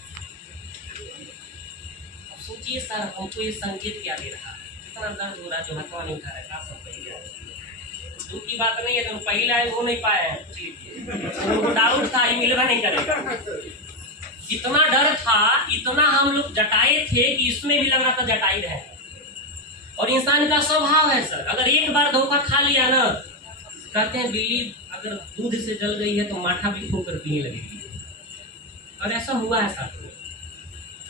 अब सोचिए सर, हमको ये संकेत क्या दे रहा है? कितना दर्द हो रहा है जो हथवा नहीं उठा रहा है। दुख की बात नहीं है, तो पहले आए हो नहीं पाए हैं, पूछ लीजिए। उनको डाउट था ये मिलवा नहीं करेगा। इतना डर था, इतना हम लोग जटाए थे कि इसमें भी लग रहा था जटाई रहे। और इंसान का स्वभाव है सर, अगर एक बार धोखा खा लिया ना, कहते हैं बिल्ली अगर दूध से जल गई है तो माठा भी खोकर पीने लगेगी। और ऐसा हुआ है साथ में।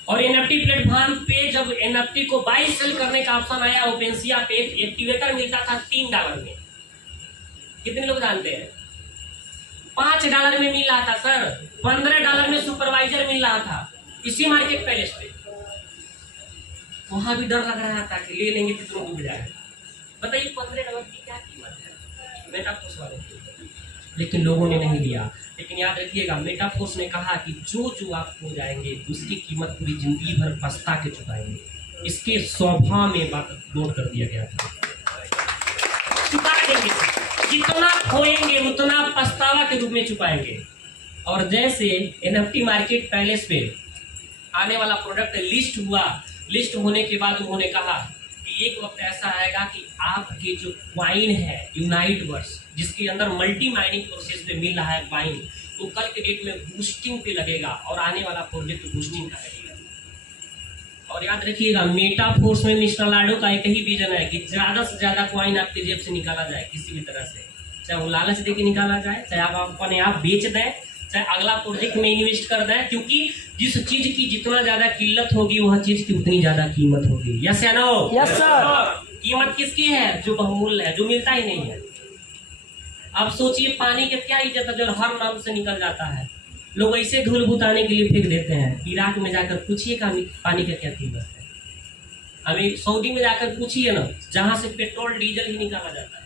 और NFT प्लेटफॉर्म पे जब NFT को बाई सेल करने का ऑप्शन आया, ओपेनसिया पे एक्टिवेटर मिलता था $3 में। कितने लोग जानते हैं? $5 में मिल रहा था सर, $15 में सुपरवाइजर मिल रहा था इसी मार्केट पैलेस पे। वहां भी डर लग रहा था कि ले लेंगे कितनों डूब जाए। बताइए $15 की क्या कीमत है मेटाफोर्स वालों की, लेकिन लोगों ने नहीं लिया। लेकिन याद रखिएगा, मेटाफोर्स ने कहा कि जो आप हो जाएंगे उसकी कीमत पूरी जिंदगी भर पछता के चुकाएंगे। इसके स्वभाव में बात नोट कर दिया गया था, चुका देंगे, जितना खोएंगे उतना पछतावा के रूप में चुकाएंगे। और जैसे NFT मार्केट पैलेस पे आने वाला प्रोडक्ट लिस्ट हुआ, लिस्ट होने के बाद उन्होंने कहा कि एक वक्त ऐसा आएगा कि आपके जो क्वाइन है यूनाइट वर्स, जिसके अंदर मल्टी माइनिंग प्रोसेस पे मिल रहा है क्वाइन, तो कल के डेट में बूस्टिंग पे लगेगा और आने वाला प्रोजेक्ट बूस्टिंग का लगेगा। और याद रखिएगा, मेटाफोर्स में मिस्टर लाडो का एक ही विजन है कि ज्यादा से ज्यादा क्वाइन आपके जेब से निकाला जाए किसी भी तरह से, चाहे वो लालच दे के निकाला जाए, चाहे आप अपने आप बेच दें, चाहे अगला प्रोजेक्ट में इन्वेस्ट कर दें, क्योंकि जिस चीज की जितना ज्यादा किल्लत होगी वह चीज की उतनी ज्यादा कीमत होगी। यस या नो? Yes sir. कीमत किसकी है? जो बहुमूल्य है, जो मिलता ही नहीं है। अब सोचिए पानी का क्या इज्जत है जो हर नाम से निकल जाता है। लोग ऐसे धूल बुताने के लिए फेंक देते हैं। इराक में जाकर पूछिए पानी का क्या कीमत है। अभी सऊदी में जाकर पूछिए ना, जहां से पेट्रोल डीजल ही निकाला जाता है,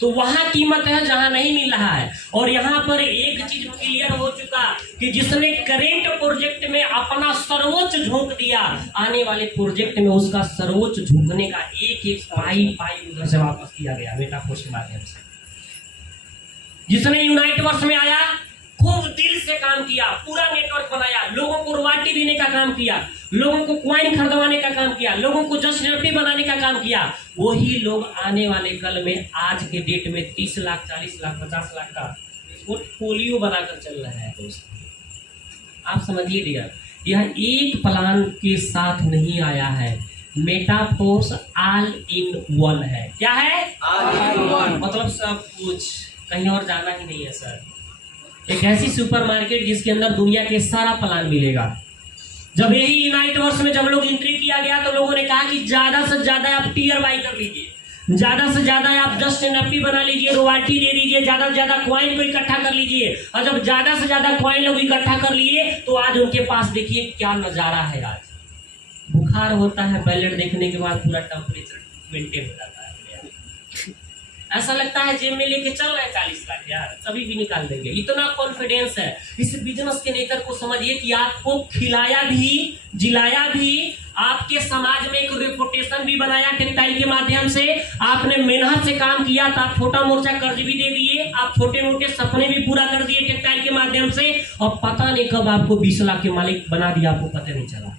तो वहां कीमत है जहां नहीं मिल रहा है। और यहाँ पर एक चीज क्लियर हो चुका कि जिसने करेंट प्रोजेक्ट में अपना सर्वोच्च झोंक दिया, आने वाले प्रोजेक्ट में उसका सर्वोच्च झोंकने का एक पाई उधर से वापस किया गया मेटाफोर्स के माध्यम से। जिसने यूनाइट वर्स में आया, खूब दिल से काम किया, पूरा नेटवर्क बनाया, लोगों को रॉयल्टी देने का काम किया, लोगों को क्वाइन खरीदवाने का काम किया, लोगों को जस्ट NFT बनाने का काम किया, वही लोग आने वाले कल में आज के डेट में 30 लाख 40 लाख 50 लाख का पोर्टफोलियो बनाकर चल रहा है। दोस्त आप समझिए डियर, यह एक प्लान के साथ नहीं आया है। मेटाफोर्स ऑल इन वन है। क्या है? ऑल इन वन मतलब सब कुछ, कहीं और जाना ही नहीं है सर। एक ऐसी सुपरमार्केट जिसके अंदर दुनिया के सारा प्लान मिलेगा। जब यही यूनाइट वर्स में जब लोग एंट्री किया गया तो लोगों ने कहा कि ज्यादा से ज्यादा आप टीयर बाई कर लीजिए, ज्यादा से ज्यादा आप जस्ट NFT बना लीजिए, रॉयल्टी दे दीजिए, ज्यादा से ज्यादा क्वाइन को इकट्ठा कर लीजिए। और जब ज्यादा से ज्यादा क्वाइन लोग इकट्ठा कर लिए तो आज उनके पास देखिए क्या नजारा है। आज बुखार होता है, बैलेट देखने के बाद पूरा टेम्परेचर मेंटेन हो जाता है। ऐसा लगता है जेब में लेके चल रहे हैं 40 लाख यार, कभी भी निकाल देंगे, इतना कॉन्फिडेंस है। इस बिजनेस के नेचर को समझिए कि आपको खिलाया भी, जिलाया भी, आपके समाज में एक रेपुटेशन भी बनाया टेक्सटाइल के माध्यम से। आपने मेहनत से काम किया तो आप छोटा मोटा कर्ज भी दे दिए, आप छोटे मोटे सपने भी पूरा कर दिए टेक्सटाइल के माध्यम से, और पता नहीं कब आपको 20 लाख के मालिक बना दिया, आपको पता नहीं चला।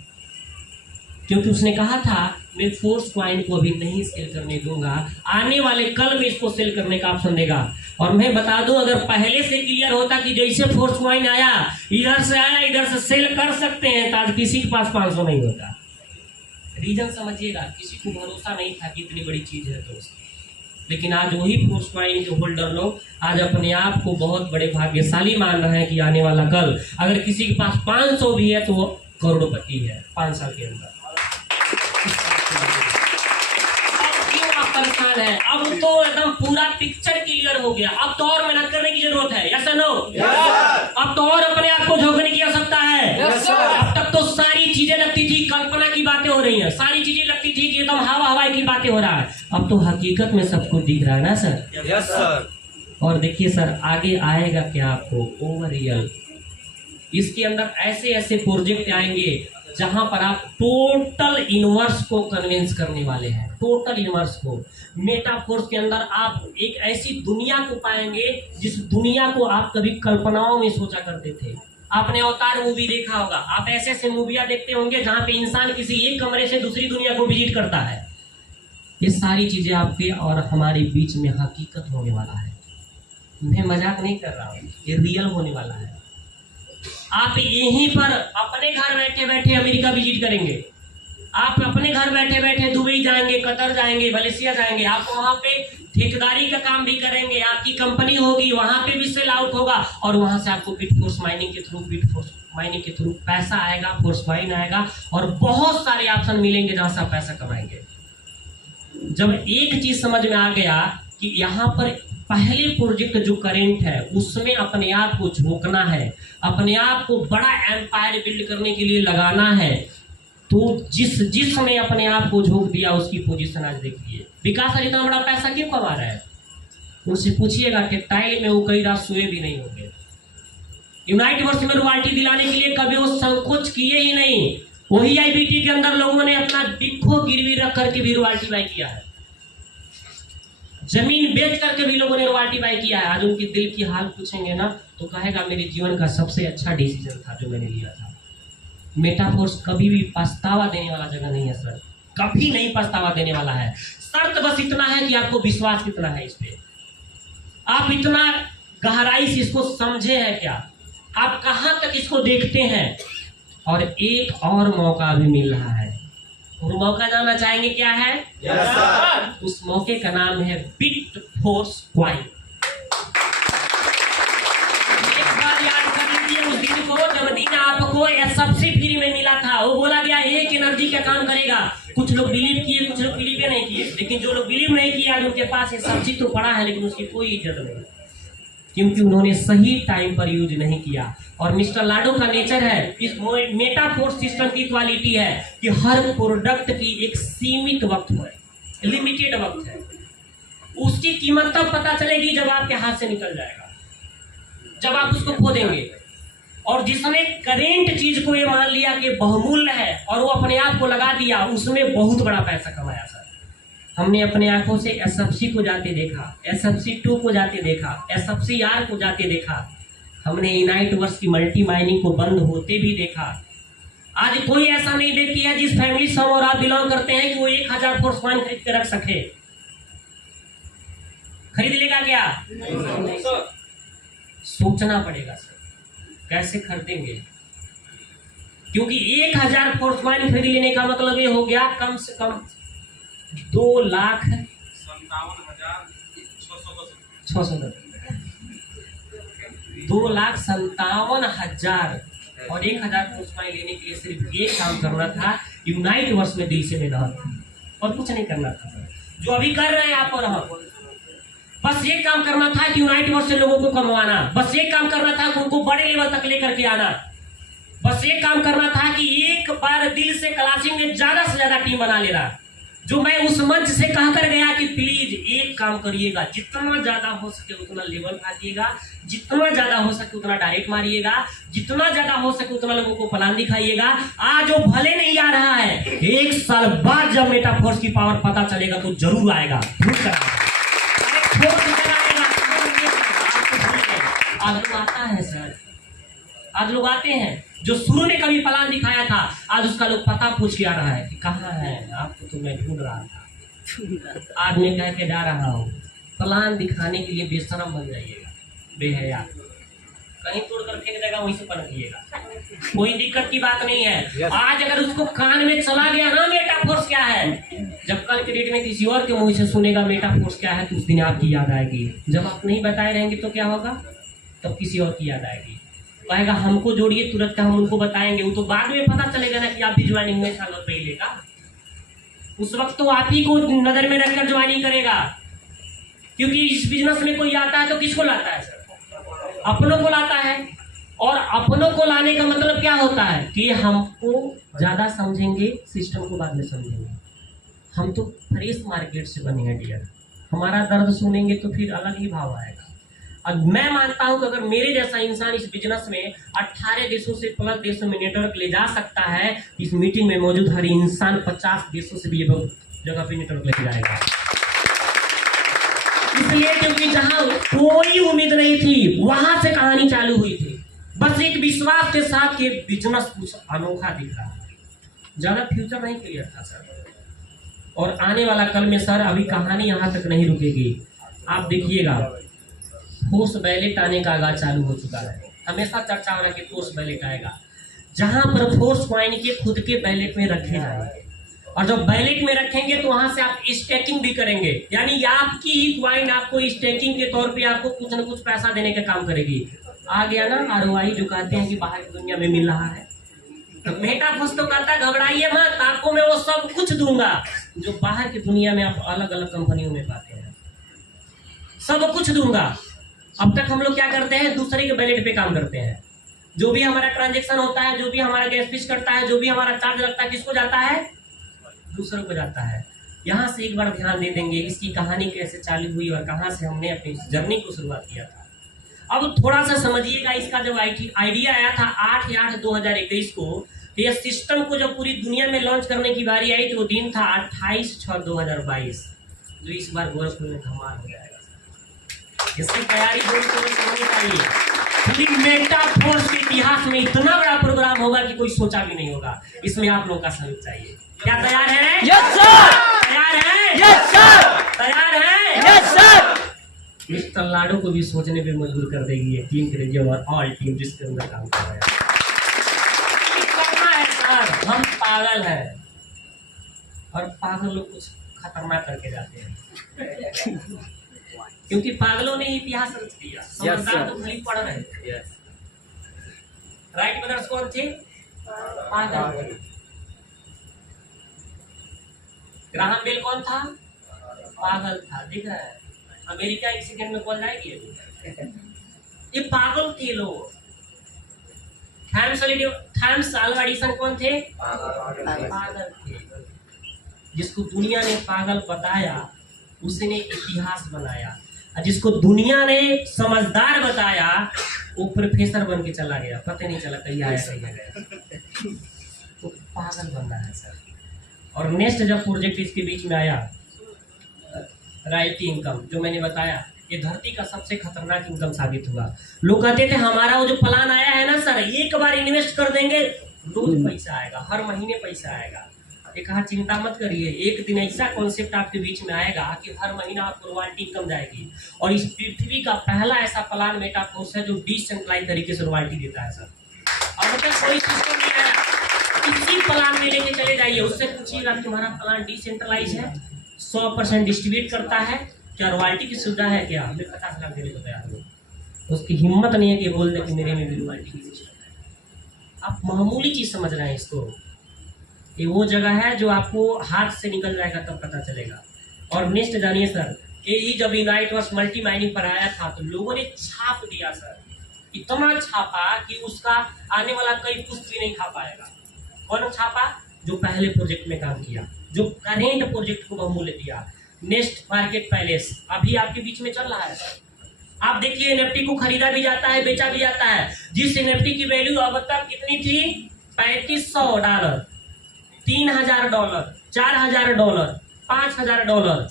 क्योंकि उसने कहा था मैं फोर्स क्वाइन को अभी नहीं सेल करने दूंगा, आने वाले कल में इसको सेल करने का ऑप्शन देगा। और मैं बता दूं, अगर पहले से क्लियर होता कि जैसे फोर्स क्वाइन आया, इधर से आया, इधर से सेल कर सकते हैं, तो आज किसी के पास 500 नहीं होता। रीजन समझिएगा, किसी को भरोसा नहीं था कि इतनी बड़ी चीज है दोस्त। लेकिन आज वही फोर्स क्वाइन के होल्डर लोग आज अपने आप को बहुत बड़े भाग्यशाली मान रहे हैं कि आने वाला कल अगर किसी के पास 500 भी है तो वो करोड़पति है 5 साल के अंदर। परेशान है, अब तो एकदम पूरा पिक्चर क्लियर हो गया। अब तो और मेहनत करने की जरूरत है। Yes no? अब तो और अपने आप को झोंकने की आवश्यकता है। अब तक तो सारी चीजें लगती थी कल्पना की बातें हो रही हैं, सारी चीजें लगती थी कि एकदम हवा हवाई की बातें हो रहा है। अब तो हकीकत में सब कुछ दिख रहा है ना सर? Yes sir. और देखिए सर, आगे आएगा क्या आपको ओवर रियल। इसके अंदर ऐसे ऐसे प्रोजेक्ट आएंगे जहां पर आप टोटल यूनिवर्स को कन्विंस करने वाले हैं, टोटल यूनिवर्स को। मेटाफोर्स के अंदर आप एक ऐसी दुनिया को पाएंगे जिस दुनिया को आप कभी कल्पनाओं में सोचा करते थे। आपने अवतार मूवी देखा होगा, आप ऐसे ऐसे मूवियां देखते होंगे जहां पे इंसान किसी एक कमरे से दूसरी दुनिया को विजिट करता है। ये सारी चीजें आपके और हमारे बीच में हकीकत होने वाला है। मैं मजाक नहीं कर रहा हूँ, ये रियल होने वाला है। आप यहीं पर अपने घर बैठे बैठे अमेरिका विजिट करेंगे, आप अपने घर बैठे बैठे दुबई जाएंगे, कतर जाएंगे, मलेशिया जाएंगे, आप वहां पे ठेकेदारी का काम भी करेंगे, आपकी कंपनी होगी, वहां पे भी सेल आउट होगा, और वहां से आपको बिटफोर्स माइनिंग के थ्रू पैसा आएगा, फोर्स माइन आएगा, और बहुत सारे ऑप्शन मिलेंगे जहां से आप पैसा कमाएंगे। जब एक चीज समझ में आ गया कि यहाँ पर पहले प्रोजेक्ट जो करेंट है उसमें अपने आप को झोंकना है, अपने आप को बड़ा एम्पायर बिल्ड करने के लिए लगाना है, तो जिसने अपने आप को झोंक दिया उसकी पोजीशन आज देखिए। विकास आज इतना बड़ा पैसा क्यों कमा रहा है? उनसे पूछिएगा कि टाइल में वो कई रात सोए भी नहीं होंगे। यूनाइट वर्ष में रॉयल्टी दिलाने के लिए कभी वो संकोच किए ही नहीं। वही आईबीटी के अंदर लोगों ने अपना बिक्खो गिरवी रख करके भी रॉयल्टी बाय किया है, जमीन बेच करके भी लोगों ने रॉयल्टी बाय किया है। आज उनके दिल की हाल पूछेंगे ना तो कहेगा मेरे जीवन का सबसे अच्छा डिसीजन था जो मैंने लिया था। मेटाफोर्स कभी भी पछतावा देने वाला जगह नहीं है सर, कभी नहीं पछतावा देने वाला है। शर्त बस इतना है कि आपको विश्वास कितना है इस पे, आप इतना गहराई से इसको समझे हैं क्या, आप कहां तक इसको देखते हैं। और एक और मौका भी मिल रहा है, और मौका जानना चाहेंगे क्या है? Yes sir. उस मौके का नाम है बिट फोर्स क्वाइन। एक बार याद कर लीजिए उस दिन को जब दिन आपको एसएफसी फ्री में मिला था। वो बोला गया एक एनर्जी का काम करेगा। कुछ लोग बिलीव किए, कुछ लोग बिलीव नहीं किए, लेकिन जो लोग बिलीव नहीं किए आज उनके पास एसएफसी तो पड़ा है लेकिन उसकी कोई इज्जत नहीं, क्योंकि उन्होंने सही टाइम पर यूज नहीं किया। और मिस्टर लाडो का नेचर है, इस मेटाफोर्स सिस्टम की क्वालिटी है कि हर प्रोडक्ट की एक सीमित वक्त है, लिमिटेड वक्त है। उसकी कीमत तब पता चलेगी जब आपके हाथ से निकल जाएगा, जब आप उसको खो देंगे। और जिसने करेंट चीज को ये मान लिया कि बहुमूल्य है और वो अपने आप को लगा दिया, उसने बहुत बड़ा पैसा कमाया सर। हमने अपने आंखों से एसएफसी को जाते देखा, एसएफसी 2 को जाते देखा, एसएफसी आर को जाते देखा, हमने यूनाइट वर्ष की मल्टी माइनिंग को बंद होते भी देखा। आज कोई ऐसा नहीं व्यक्ति है जिस फैमिली से हम और आप बिलोंग करते हैं कि वो 1000 फोर्स कॉइन खरीद के रख सके। खरीद लेगा क्या? नहीं सर। सोचना पड़ेगा सर कैसे खरीदेंगे, क्योंकि 1000 फोर्स कॉइन खरीद लेने का मतलब ये हो गया कम से कम 2,57,610 2,57,000 और 1000 फोर्स कॉइन लेने के लिए सिर्फ ये काम करना था, यूनाइट वर्ष में दिल से मेहनत और कुछ नहीं करना था सर। जो अभी कर रहे हैं आप और हम, बस ये काम करना था कि यूनाइट वर्ष से लोगों को कमवाना, बस ये काम करना था कि उनको बड़े लेवल तक लेकर के आना, बस ये काम करना था कि एक बार दिल से क्लासिंग में ज्यादा से ज्यादा टीम बना लेना। जो मैं उस मंच से कहकर गया कि प्लीज एक काम करिएगा, जितना ज्यादा हो सके उतना लेवल भागिएगा, जितना ज्यादा हो सके उतना डायरेक्ट मारिएगा, जितना ज्यादा हो सके उतना लोगों को प्लान दिखाइएगा। आज वो भले नहीं आ रहा है, 1 साल बाद जब मेटाफोर्स की पावर पता चलेगा तो जरूर आएगा। आज लोग आता है सर, आज लोग आते हैं। जो शुरू में कभी प्लान दिखाया था आज उसका लोग पता पूछ के आ रहा है कि कहाँ है, आपको तो मैं ढूंढ रहा था। आज मैं कह के जा रहा हूँ, प्लान दिखाने के लिए बेशरम बन जाइएगा, बेहया, कहीं तोड़ कर फेंक देगा वहीं से पलटिएगा, कोई दिक्कत की बात नहीं है। आज अगर उसको कान में चला गया ना मेटाफोर्स क्या है, जब कल के डेट में किसी और के मुंह से सुनेगा मेटाफोर्स क्या है तो उस दिन आपकी याद आएगी। जब आप नहीं बताए रहेंगे तो क्या होगा, तब किसी और की याद आएगी, कहेगा हमको जोड़िए तुरंत हम उनको बताएंगे। वो तो बाद में पता चलेगा ना कि आप भी ज्वाइनिंग में साल पहले का, उस वक्त तो आप ही को नजर में रखकर ज्वाइनिंग करेगा। क्योंकि इस बिजनेस में कोई आता है तो किसको लाता है सर, अपनों को लाता है। और अपनों को लाने का मतलब क्या होता है कि हमको ज्यादा समझेंगे, सिस्टम को बाद में समझेंगे। हम तो फ्रेश मार्केट से बने हैं डियर, हमारा दर्द सुनेंगे तो फिर अलग ही भाव आएगा। अब मैं मानता हूं कि अगर मेरे जैसा इंसान इस बिजनेस में 18 देशों से प्लस देशों में नेटवर्क ले जा सकता है, इस मीटिंग में मौजूद हर इंसान 50 देशों से भी जगह पे नेटवर्क लेके जाएगा। इसलिए क्योंकि जहां कोई उम्मीद नहीं थी वहां से कहानी चालू हुई थी, बस एक विश्वास के साथ कि बिजनेस कुछ अनोखा दिख रहा है। ज्यादा फ्यूचर नहीं क्लियर था सर, और आने वाला कल में सर अभी कहानी यहाँ तक नहीं रुकेगी। आप देखिएगा फोर्स बैलेट आने का आगाज चालू हो चुका है। हमेशा चर्चा हो रहा है कि फोर्स बैलेट आएगा, जहां पर फोर्स कॉइन के खुद के बैलेट में रखे जाएंगे, और जब बैलेट में रखेंगे तो वहां से आप स्टेकिंग भी करेंगे, यानी आपकी ही कॉइन आपको स्टेकिंग के तौर पे आपको कुछ न कुछ पैसा देने का काम करेगी। आ गया ना ROI जो कहते हैं कि बाहर की दुनिया में मिल रहा है, तो मेटाफोर्स तो कहता घबराइए मत, आपको मैं वो सब कुछ दूंगा जो बाहर की दुनिया में आप अलग अलग कंपनियों में पाते हैं। सब कुछ दूंगा। अब तक हम लोग क्या करते हैं, दूसरे के बैलेट पे काम करते हैं। जो भी हमारा ट्रांजेक्शन होता है, जो भी हमारा गैस फीस करता है, जो भी हमारा चार्ज लगता है, किसको जाता है? दूसरों को जाता है। यहाँ से एक बार ध्यान दे देंगे इसकी कहानी कैसे चालू हुई और कहाँ से हमने अपनी जर्नी को शुरुआत किया था। अब थोड़ा सा समझिएगा, इसका जब आइडिया आया था 8/8/2021 को, ये सिस्टम को जब पूरी दुनिया में लॉन्च करने की बारी आई तो वो दिन था 28/6/2022, जो इस बार गोरखपुर में धमाल हो जाएगा। इसकी तैयारी होनी चाहिए। पूरी मेटाफोर्स के इतिहास में इतना बड़ा प्रोग्राम होगा कि कोई सोचा भी नहीं होगा। इसमें आप लोगों का सहयोग चाहिए। क्या तैयार है? Yes sir. तैयार है? Yes sir. तैयार है? Yes sir. मिस्टर लाडो को भी सोचने पे मजबूर कर देगी ये टीम क्रेजी और ऑल टीम जिसके अंदर काम कर रहे हैं। करना है सर, हम पागल हैं और पागल लोग कुछ खतरनाक करके जाते हैं, क्योंकि पागलों ने इतिहास रच दिया। समझदार तो खाली पढ़ रहे थे। राइट ब्रदर्स कौन थे? पागल। ग्राहम बेल कौन था? पागल था। दिख रहा है? अमेरिका 1 सेकंड में कॉल जाएगी। ये पागल थे लोग। थॉमस अल्वा एडिसन कौन थे? पागल थे। जिसको दुनिया ने पागल बताया उसने इतिहास बनाया, और जिसको दुनिया ने समझदार बताया वो प्रोफेसर बन के चला गया, पता नहीं चला कहीं आया कहीं गया। तो पागल बनना है सर। और नेक्स्ट जब प्रोजेक्ट इसके बीच में आया, राइट इनकम, जो मैंने बताया, ये धरती का सबसे खतरनाक इनकम साबित हुआ। लोग कहते थे हमारा वो जो प्लान आया है ना सर, एक बार इन्वेस्ट कर देंगे रोज पैसा आएगा, हर महीने पैसा आएगा। ये कहा चिंता मत करिए, एक दिन ऐसा कॉन्सेप्ट आपके बीच में आएगा कि हर महीना आपको रॉयल्टी इनकम जाएगी। और इस पृथ्वी का पहला ऐसा प्लान मेटाफोर्स है जो डिसेंट्रलाइज तरीके से रॉयल्टी देता है सर। और मतलब कोई सिस्टम नहीं आया, इसी प्लान में लेके चले जाइए। उससे पूछिएगा तुम्हारा प्लान डिसेंट्रलाइज है, 100% डिस्ट्रीब्यूट करता है, क्या रॉयल्टी की सुविधा है? क्या मैं 50 लाख देने को तैयार हूँ। उसकी हिम्मत नहीं है कि बोल दे कि मेरे में भी रॉयल्टी की सिस्टम है। आप मामूली चीज समझ रहे हैं इसको। ये वो जगह है जो आपको हाथ से निकल जाएगा तब पता चलेगा। और नेक्स्ट जानिए सर, ये जब यूनाइट वर्स मल्टी माइनिंग पर आया था तो लोगों ने छाप दिया सर, इतना छापा कि उसका आने वाला कोई पुष्प भी नहीं खा पाएगा। कौन छापा? जो पहले प्रोजेक्ट में काम किया, जो करेंट प्रोजेक्ट को बहुमूल्य दिया। नेक्स्ट मार्केट पैलेस अभी आपके बीच में चल रहा है सर। आप देखिए एनएफटी को खरीदा भी जाता है, बेचा भी जाता है। जिस एनएफटी की वैल्यू अब तक कितनी थी? $3500, $3000, $4000, $5000।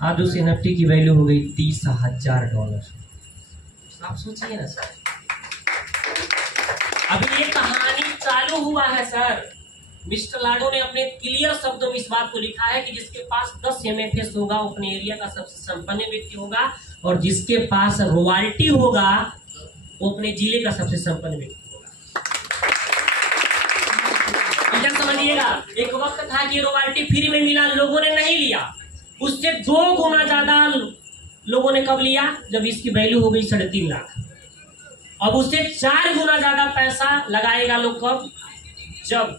आज उस एनएफटी की वैल्यू हो गई $30,000। आप सोचिए ना सर, अभी ये कहानी चालू हुआ है सर। मिस्टर लाडो ने अपने क्लियर शब्दों में इस बात को लिखा है कि जिसके पास 10 MFS होगा वो अपने एरिया का सबसे संपन्न व्यक्ति होगा, और जिसके पास रॉयल्टी होगा वो अपने जिले का सबसे संपन्न व्यक्ति होगा। इधर समझिएगा, एक वक्त था कि रॉयल्टी फ्री में मिला, लोगों ने नहीं लिया। उससे 2 गुना ज्यादा लोगों ने कब लिया? जब इसकी वैल्यू हो गई 3.5 लाख। अब उससे 4 गुना ज्यादा पैसा लगाएगा लोग कब? जब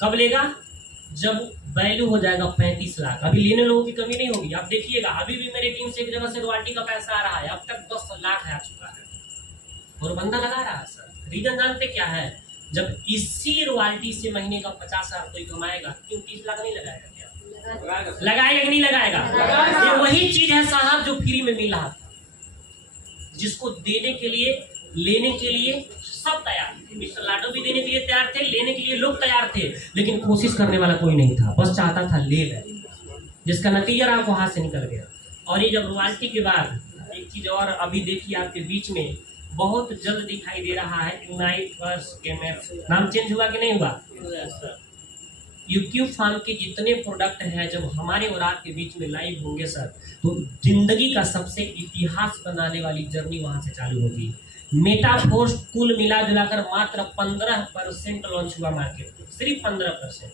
कब लेगा? जब वैल्यू हो जाएगा 35 लाख। अभी लेने लोगों की कमी नहीं होगी। आप देखिएगा, अभी भी मेरी टीम से एक जगह से रॉयल्टी का पैसा आ रहा है, अब तक 10 लाख आ चुका है और बंदा लगा रहा है सर। रीजन जानते क्या है? जब इसी रॉयल्टी से महीने का 50,000 कोई कमाएगा, क्यों 30 लाख नहीं लगाएगा? क्या लगाएगा कि नहीं लगाएगा? ये वही चीज है साहब जो फ्री में मिल रहा था, जिसको देने के लिए, लेने के लिए सब तैयार थे। मिस्टर लाडो भी देने के लिए तैयार थे, लेने के लिए लोग तैयार थे, लेकिन कोशिश करने वाला कोई नहीं था। बस चाहता था ले ले, जिसका नतीजा आपको हाथ से निकल गया। और ये जब रॉयल्टी के बाद एक चीज और अभी देखिए आपके बीच में बहुत जल्द दिखाई दे रहा है, यूनाइट वर्स गेमर्स नाम चेंज हुआ कि नहीं हुआ? यूक्यू फार्म के जितने प्रोडक्ट हैं जब हमारे और आपके बीच में लाइव होंगे सर, तो जिंदगी का सबसे इतिहास बनाने वाली जर्नी वहां से चालू होगी। मेटाफोर्स कुल मिला जुलाकर मात्र 15% लॉन्च हुआ मार्केट में, सिर्फ 15%।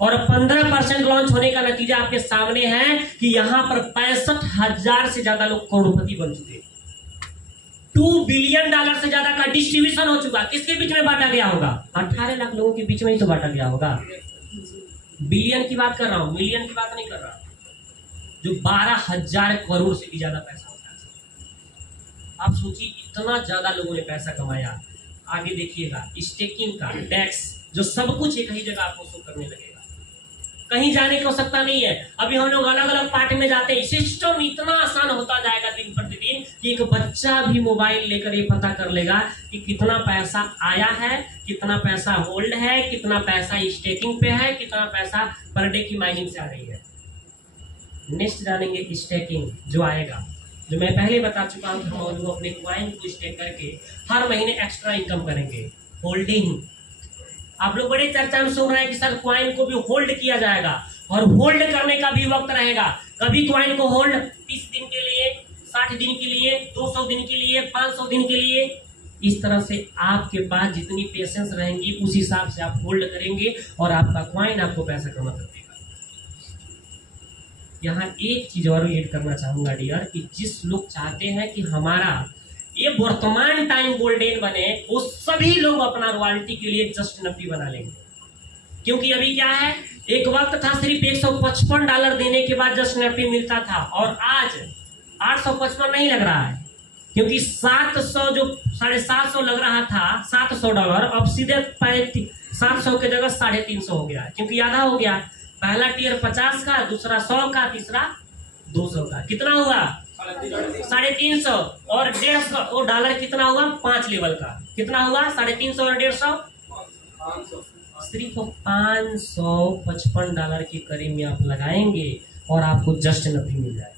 और 15% लॉन्च होने का नतीजा आपके सामने है कि यहाँ पर 65,000 से ज्यादा लोग करोड़पति बन चुके। $2 बिलियन से ज्यादा का डिस्ट्रीब्यूशन हो चुका। किसके बीच में बांटा गया होगा? 18 लाख लोगों के बीच में ही तो बांटा गया होगा। बिलियन की बात कर रहा हूँ, मिलियन की बात नहीं कर रहा, जो 12,000 करोड़ से भी ज्यादा पैसा होता है। आप सोचिए इतना ज्यादा लोगों ने पैसा कमाया। आगे देखिएगा स्टेकिंग का टैक्स, जो सब कुछ एक ही जगह आपको शो करने लगेगा, कहीं जाने की आवश्यकता नहीं है। अभी हम लोग अलग अलग पार्ट में जाते हैं, सिस्टम इतना आसान होता जाएगा दिन प्रतिदिन कि एक बच्चा भी मोबाइल लेकर ये पता कर लेगा कि कितना पैसा आया है, कितना पैसा होल्ड है, कितना पैसा स्टेकिंग पे है, कितना पैसा पर डे की माइनिंग से आ रही है। नेक्स्ट जानेंगे स्टेकिंग जो आएगा, जो मैं पहले बता चुका हूँ कि हम लोग अपने क्वाइन को स्टेक करके हर महीने एक्स्ट्रा इनकम करेंगे। होल्डिंग, आप लोग बड़े चर्चा में सुन रहे हैं कि सर क्वाइन को भी होल्ड किया जाएगा, और होल्ड करने का भी वक्त रहेगा। कभी क्वाइन को होल्ड 30 दिन के लिए, 60 दिन के लिए, 200 दिन के लिए, 500 दिन के लिए, इस तरह से आपके पास जितनी पेशेंस रहेंगी उस हिसाब से आप होल्ड करेंगे और आपका क्वाइन आपको पैसा कमा कर देगा। यहाँ एक चीज और ऐड करना चाहूंगा डियर, कि जिस लोग चाहते हैं कि हमारा ये वर्तमान टाइम गोल्डन बने, वो सभी लोग अपना रॉयल्टी के लिए जस्ट नफी बना लेंगे। क्योंकि अभी क्या है, एक वक्त था सिर्फ $155 देने के बाद जस्ट नफी मिलता था, और आज 855 नहीं लग रहा है, क्योंकि 700 जो 750 लग रहा था $700, अब सीधे 700 की जगह 350 हो गया, क्योंकि आधा हो गया। पहला टियर 50 का, दूसरा 100 का, तीसरा 200 का। कितना हुआ? 350, और 150 और डॉलर कितना हुआ? 5 लेवल का कितना हुआ? 350 और 150, सिर्फ $555 के करीब में आप लगाएंगे और आपको जस्ट नफी मिल जाएगा।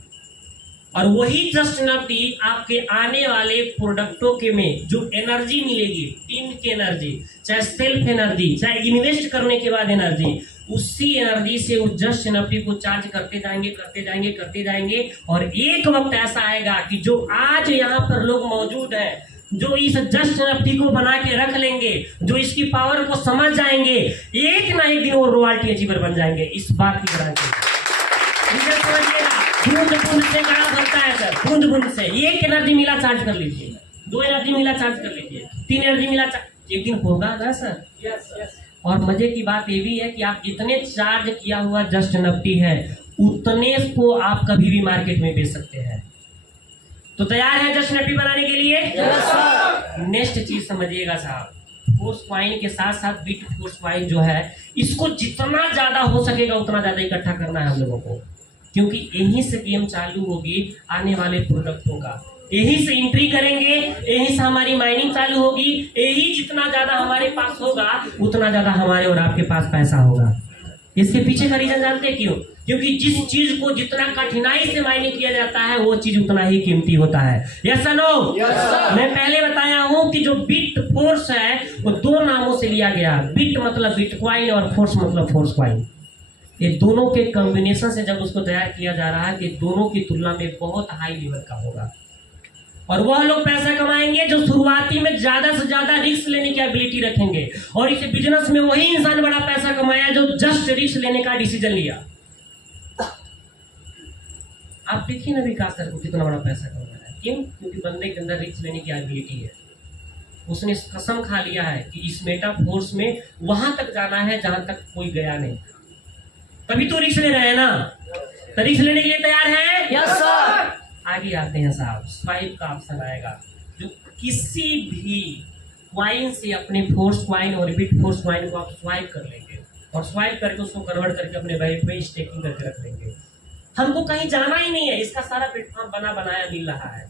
और वही जस्ट नफी आपके आने वाले प्रोडक्टों के में जो एनर्जी मिलेगी, टीम की एनर्जी, चाहे सेल्फ एनर्जी, चाहे इन्वेस्ट करने के बाद एनर्जी, उसी एनर्जी से उस जस्ट नफी को चार्ज करते जाएंगे, करते जाएंगे, करते जाएंगे, और एक वक्त ऐसा आएगा कि जो आज यहाँ पर लोग मौजूद हैं, जो इस जस्ट नफी को बना के रख लेंगे, जो इसकी पावर को समझ जाएंगे, एक ना एक दिन वो रॉयल्टी अचीवर बन जाएंगे। इस बात की गारंटी समझिएगा। बूंद बूंद से कहा बनता है सर, बूंद बूंद से। एक एनर्जी मिला चार्ज कर लीजिए, 2 एनर्जी मिला चार्ज कर लीजिए, 3 एनर्जी मिला चार्ज, एक दिन होगा ना सर। Yes yes. और मजे की बात ये भी है कि आप जितने चार्ज किया हुआ जस्ट नफी है, उतने को आप कभी भी मार्केट में बेच सकते हैं। तो तैयार है जस्ट नफी बनाने के लिए? Yes sir. नेक्स्ट चीज समझिएगा साहब, फोर्स क्वाइन के साथ साथ बिट फोर्स क्वाइन जो है, इसको जितना ज्यादा हो सकेगा उतना ज्यादा इकट्ठा करना है हम लोगों को, क्योंकि यहीं से गेम चालू होगी आने वाले प्रोडक्टों का। यहीं से एंट्री करेंगे, यहीं से हमारी माइनिंग चालू होगी, यही जितना ज्यादा हमारे पास होगा उतना ज्यादा हमारे और आपके पास पैसा होगा। इसके पीछे का रीजन जानते हैं क्यों? क्योंकि जिस चीज को जितना कठिनाई से माइनिंग किया जाता है वो चीज उतना ही कीमती होता है। Yes sir no? मैं पहले बताया हूं कि जो बिट फोर्स है वो 2 नामों से लिया गया। बिट मतलब बिटकॉइन और फोर्स मतलब फोर्स क्वाइन। ये दोनों के कॉम्बिनेशन से जब उसको तैयार किया जा रहा है कि दोनों की तुलना में बहुत हाई लेवल का होगा, और वह लोग पैसा कमाएंगे जो शुरुआती में ज्यादा से ज्यादा रिस्क लेने की एबिलिटी रखेंगे। और इस बिजनेस में वही इंसान बड़ा पैसा कमाया जो जस्ट रिस्क लेने का डिसीजन लिया। आप देखिए ना विकास सर को कितना बड़ा पैसा कमाया है। क्यों? क्योंकि बंदे के अंदर रिस्क लेने की एबिलिटी है। उसने कसम खा लिया है कि इस मेटा फोर्स में वहां तक जाना है जहां तक कोई गया नहीं। तभी तो रिस्क ले रहे हैं ना, तो रिस्क लेने के लिए तैयार है? Yes sir. आगे आते हैं साहब, स्वाइप का ऑप्शन आएगा, जो किसी भी क्वाइन से अपने फोर्स क्वाइन और बिट फोर्स क्वाइन को आप स्वाइप कर लेंगे, और स्वाइप करके उसको कन्वर्ट करके अपने वैलेट में स्टेकिंग करके रख लेंगे। हमको कहीं जाना ही नहीं है, इसका सारा प्लेटफॉर्म बना बनाया मिल रहा है।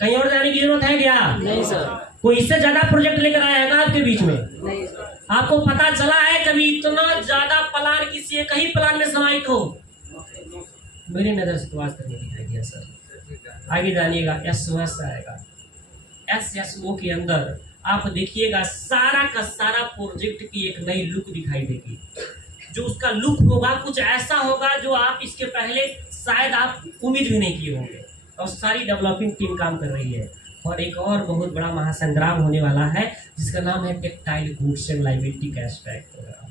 कहीं और जाने की जरूरत है क्या? नहीं सर। कोई इससे ज्यादा प्रोजेक्ट लेकर आया है क्या आपके बीच में? नहीं सर। आपको पता चला है कभी इतना ज्यादा प्लान किसी एक ही प्लान में समाहित हो? मेरी नजर से तो आज तक नहीं दिखाई दिया सर। आगे जानिएगा, एसओएस आएगा। एसएसओ के अंदर आप देखिएगा सारा का सारा प्रोजेक्ट की एक नई लुक दिखाई देगी। जो उसका लुक होगा कुछ ऐसा होगा जो आप इसके पहले शायद आप उम्मीद भी नहीं किए होंगे, और सारी डेवलपिंग टीम काम कर रही है। और एक और बहुत बड़ा महासंग्राम होने वाला है जिसका नाम है textile goods and liability cashback programme.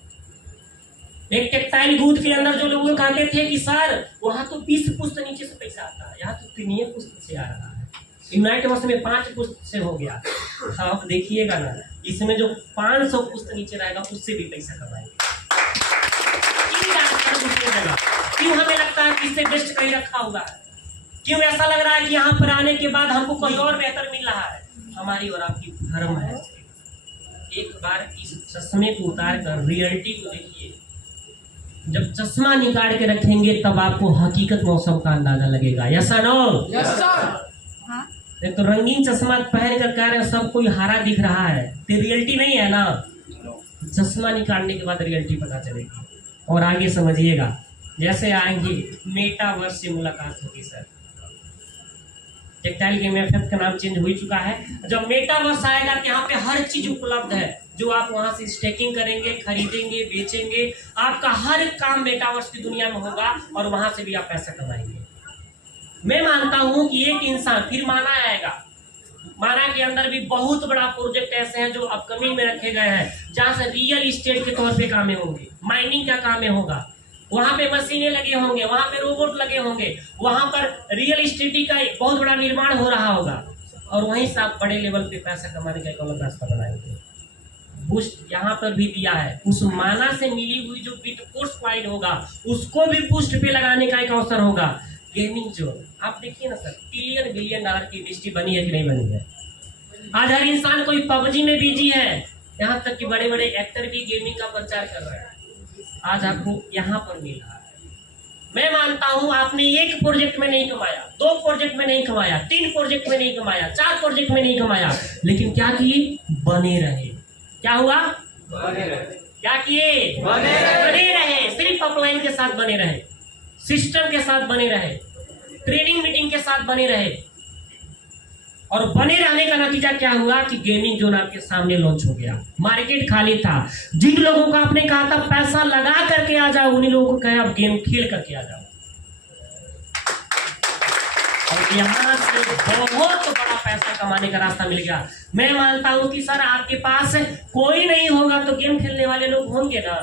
एक टेक्टाइल गुड के अंदर जो लोग कहते थे कि सर वहां तो 20 पुस्त नीचे से पैसा आता है, यहाँ तो 3 पुस्त से आ रहा है। यूनाइट वर्ष में 5 पुस्त से हो गया। आप देखिएगा ना, इसमें जो 500 पुस्त नीचे रहेगा उससे भी पैसा कमाएंगे। क्यों हमें लगता है कि इससे बेस्ट कहीं रखा हुआ है? क्यों ऐसा लग रहा है कि यहाँ पर आने के बाद हमको कोई और बेहतर मिल रहा है? हमारी और आपकी भ्रम है। एक बार इस चश्मे को उतार कर रियलिटी को देखिए। जब चश्मा निकाल के रखेंगे तब आपको हकीकत मौसम का अंदाजा लगेगा। यस और नो? Yes sir. एक तो रंगीन चश्मा पहन कर कह रहे हैं सब कोई हरा दिख रहा है, तो रियलिटी नहीं है ना। चश्मा निकालने के बाद रियलिटी पता चलेगी। और आगे समझिएगा, जैसे आएंगे मेटावर्स से मुलाकात होगी सर। टेक्टाइल गेम एफएफ का नाम चेंज हो चुका है। जब मेटावर्स आएगा तो यहाँ पे हर चीज उपलब्ध है, जो आप वहां से स्टेकिंग करेंगे, खरीदेंगे, बेचेंगे। आपका हर काम मेटावर्स की दुनिया में होगा और वहां से भी आप पैसा कमाएंगे। मैं मानता हूं कि एक इंसान, फिर माना आएगा, माना के अंदर भी बहुत बड़ा प्रोजेक्ट ऐसे हैं जो अपकमिंग में रखे गए हैं, जहां से रियल इस्टेट के तौर पे कामें होंगे, माइनिंग का काम होगा, वहां पे मशीनें लगे होंगे, वहां पे रोबोट लगे होंगे, वहां पर रियल इस्टेट का एक बहुत बड़ा निर्माण हो रहा होगा और वहीं से आप बड़े लेवल पे पैसा कमाने का एक अलग रास्ता बनाएंगे। बूस्ट यहाँ पर भी दिया है, उस माना से मिली हुई जो बिटकोर्स कॉइन होगा उसको भी बूस्ट पे लगाने का एक अवसर होगा। गेमिंग जोन आप देखिए ना सर, $1 बिलियन की इंडस्ट्री बनी है कि नहीं बनी है? आज हर इंसान कोई पबजी में बिजी है, यहाँ तक कि बड़े बड़े एक्टर भी गेमिंग का प्रचार कर रहे हैं। आज आपको यहाँ पर मिल रहा है। मैं मानता हूँ आपने एक प्रोजेक्ट में नहीं कमाया, 2 प्रोजेक्ट में नहीं कमाया, 3 प्रोजेक्ट में नहीं कमाया, 4 प्रोजेक्ट में नहीं कमाया, लेकिन क्या किए? बने रहे। क्या हुआ? बने रहे। क्या किए? बने रहे। सिर्फ अपलाइन के साथ बने रहे, सिस्टम के साथ बने रहे, ट्रेनिंग मीटिंग के साथ बने रहे। और बने रहने का नतीजा क्या हुआ कि गेमिंग जोन आपके सामने लॉन्च हो गया। मार्केट खाली था। जिन लोगों को आपने कहा था पैसा लगा करके आ जाओ, उन्हीं लोगों को कहा आप गेम खेल करके आ जाओ। और यहाँ से बहुत बड़ा पैसा कमाने का रास्ता मिल गया। मैं मानता हूं कि सर आपके पास कोई नहीं होगा तो गेम खेलने वाले लोग होंगे ना।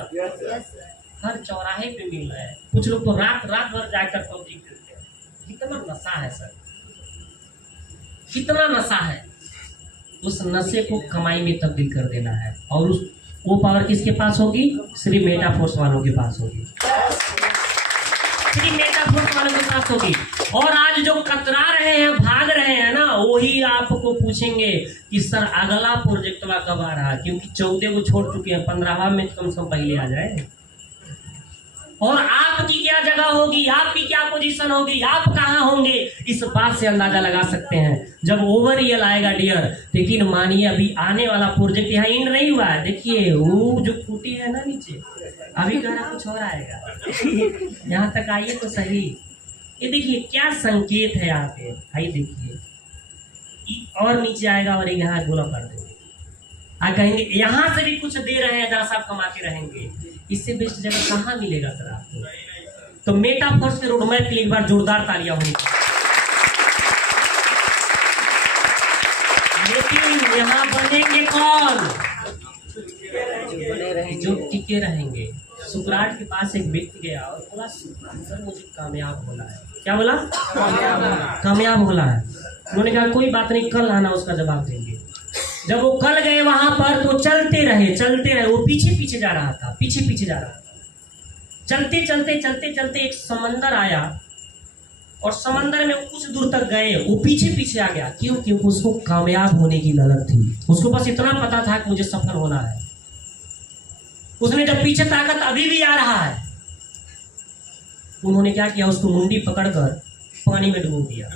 हर चौराहे पे मिल रहा है। कुछ लोग तो रात भर जाकर पबजी खेलते हैं। कितना नशा है सर, कितना नशा है। उस नशे को कमाई में तब्दील कर देना है और वो पावर किसके पास होगी? सिर्फ मेटाफोर्स वालों के पास होगी, सिर्फ मेटाफोर्स वालों के पास होगी। और आज जो कतरा रहे हैं, भाग रहे हैं ना, वही आपको पूछेंगे कि सर अगला प्रोजेक्ट कब आ रहा है, क्योंकि 14 को छोड़ चुके हैं, 15वां में कम से कम पहले आ जाए। और आपकी क्या जगह होगी, आपकी क्या पोजीशन होगी, आप कहां होंगे, इस बात से अंदाजा लगा सकते हैं जब ओवर रियल आएगा डियर। लेकिन मानिए अभी आने वाला प्रोजेक्ट यहाँ एंड नहीं हुआ है। देखिए वो जो फूटी है ना नीचे, अभी कह रहा कुछ और आएगा। यहाँ तक आइए तो सही। ये देखिए क्या संकेत है यहाँ पे, आइए देखिए। और नीचे आएगा और यहाँ गोला कर देंगे, आ कहेंगे यहाँ से भी कुछ दे रहे हैं जहाँ से आप कमाते रहेंगे। इससे बेस्ट जगह कहाँ मिलेगा सर आपको? तो मेटाफोर्स के रोड मैप के लिए एक बार जोरदार तालियां होनी चाहिए। लेकिन यहाँ बनेंगे कौन? जो टिके रहेंगे। सुकरात के पास एक व्यक्ति गया और बोला सर मुझे कामयाब होना है। क्या बोला? कामयाब होना है। उन्होंने कहा कोई बात नहीं, कल आना, उसका जवाब देंगे। जब वो कल गए वहां पर तो चलते रहे। वो पीछे जा रहा था, पीछे जा रहा था। चलते एक समंदर आया और समंदर में कुछ दूर तक गए, वो पीछे आ गया। क्योंकि उसको कामयाब होने की ललक थी। उसको बस इतना पता था कि मुझे सफल होना है। उसने जब पीछे ताकत अभी भी आ रहा है, उन्होंने क्या किया, उसको मुंडी पकड़कर पानी में डुबो दिया।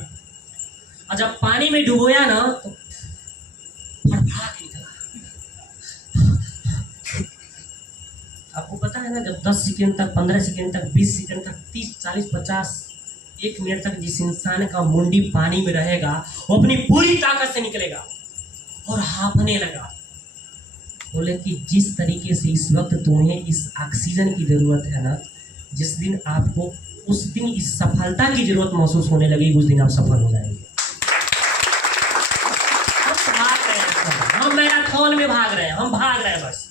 और जब पानी में डुबोया ना तो आपको पता है ना, जब 10 सेकंड तक, 15 सेकंड तक, 20 सेकंड तक, 30, 40, 50, 1 मिनट तक जिस इंसान का मुंडी पानी में रहेगा वो अपनी पूरी ताकत से निकलेगा और हाँफने लगा। बोले कि जिस तरीके से इस वक्त तुम्हें इस ऑक्सीजन की जरूरत है ना, जिस दिन आपको उस दिन इस सफलता की जरूरत महसूस होने लगेगी, उस दिन आप सफल हो जाएंगे। हम मैराथन में भाग रहे हैं, हम भाग रहे हैं, बस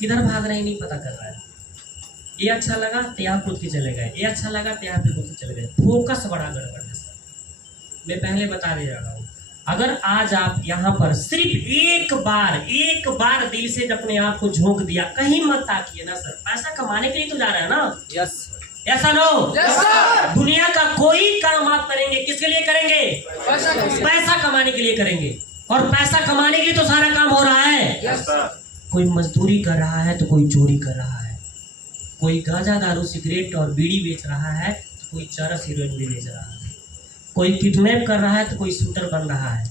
किधर भाग रहे हैं नहीं पता कर रहा है। ये अच्छा लगा तो यहाँ कूद के चले गए, ये अच्छा लगा तो यहाँ पे कूद के चले गए। फोकस बड़ा गड़बड़ है सर। मैं पहले बता दे रहा हूँ, अगर आज आप यहाँ पर सिर्फ एक बार दिल से अपने आप को झोंक दिया, कहीं मत ताकिए ना सर। पैसा कमाने के लिए तो जा रहा है ना। यस। ऐसा नो दुनिया का कोई काम आप करेंगे किसके लिए करेंगे? पैसा कमाने के लिए करेंगे। और पैसा कमाने के लिए तो सारा काम हो रहा है। कोई मजदूरी कर रहा है तो कोई चोरी कर रहा है, कोई गांजा दारू सिगरेट और बीड़ी बेच रहा है तो कोई चरस हीरोइन भी बेच रहा है, कोई किडनैप कर रहा है तो कोई शूटर बन रहा है,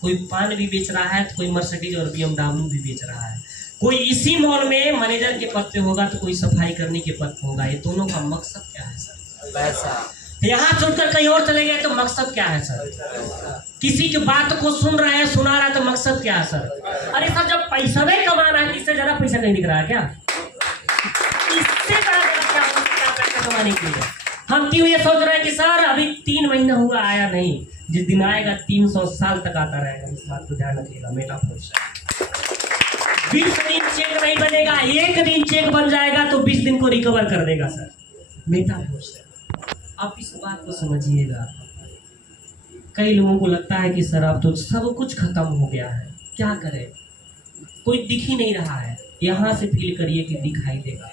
कोई पान भी बेच रहा है तो कोई मर्सिडीज और BMW भी बेच रहा है, कोई इसी मॉल में मैनेजर के पद पे होगा तो कोई सफाई करने के पद पे होगा। ये दोनों का मकसद क्या है सर? पैसा। यहाँ छोड़कर कहीं और चले गए तो मकसद क्या है सर? किसी की बात को सुन रहे हैं सुना रहा है तो मकसद क्या है सर? अरे सर जब पैसा नहीं कमाना है इससे ज्यादा पैसा नहीं दिख रहा है क्या? इससे ज्यादा क्या पैसा कमाने के लिए हम क्यों ये सोच रहे हैं कि सर अभी 3 महीना हुआ आया नहीं, जिस दिन आएगा 300 साल तक आता रहेगा। इस बात को ध्यान रखिएगा। मेटाफोर 20 दिन चेक नहीं बनेगा, 1 दिन चेक बन जाएगा तो 20 दिन को रिकवर कर देगा सर। मेटाफोर आप इस बात को समझिएगा। कई लोगों को लगता है कि सर अब तो सब कुछ खत्म हो गया है, क्या करें, कोई दिख ही नहीं रहा है। यहां से फील करिए कि दिखाई देगा।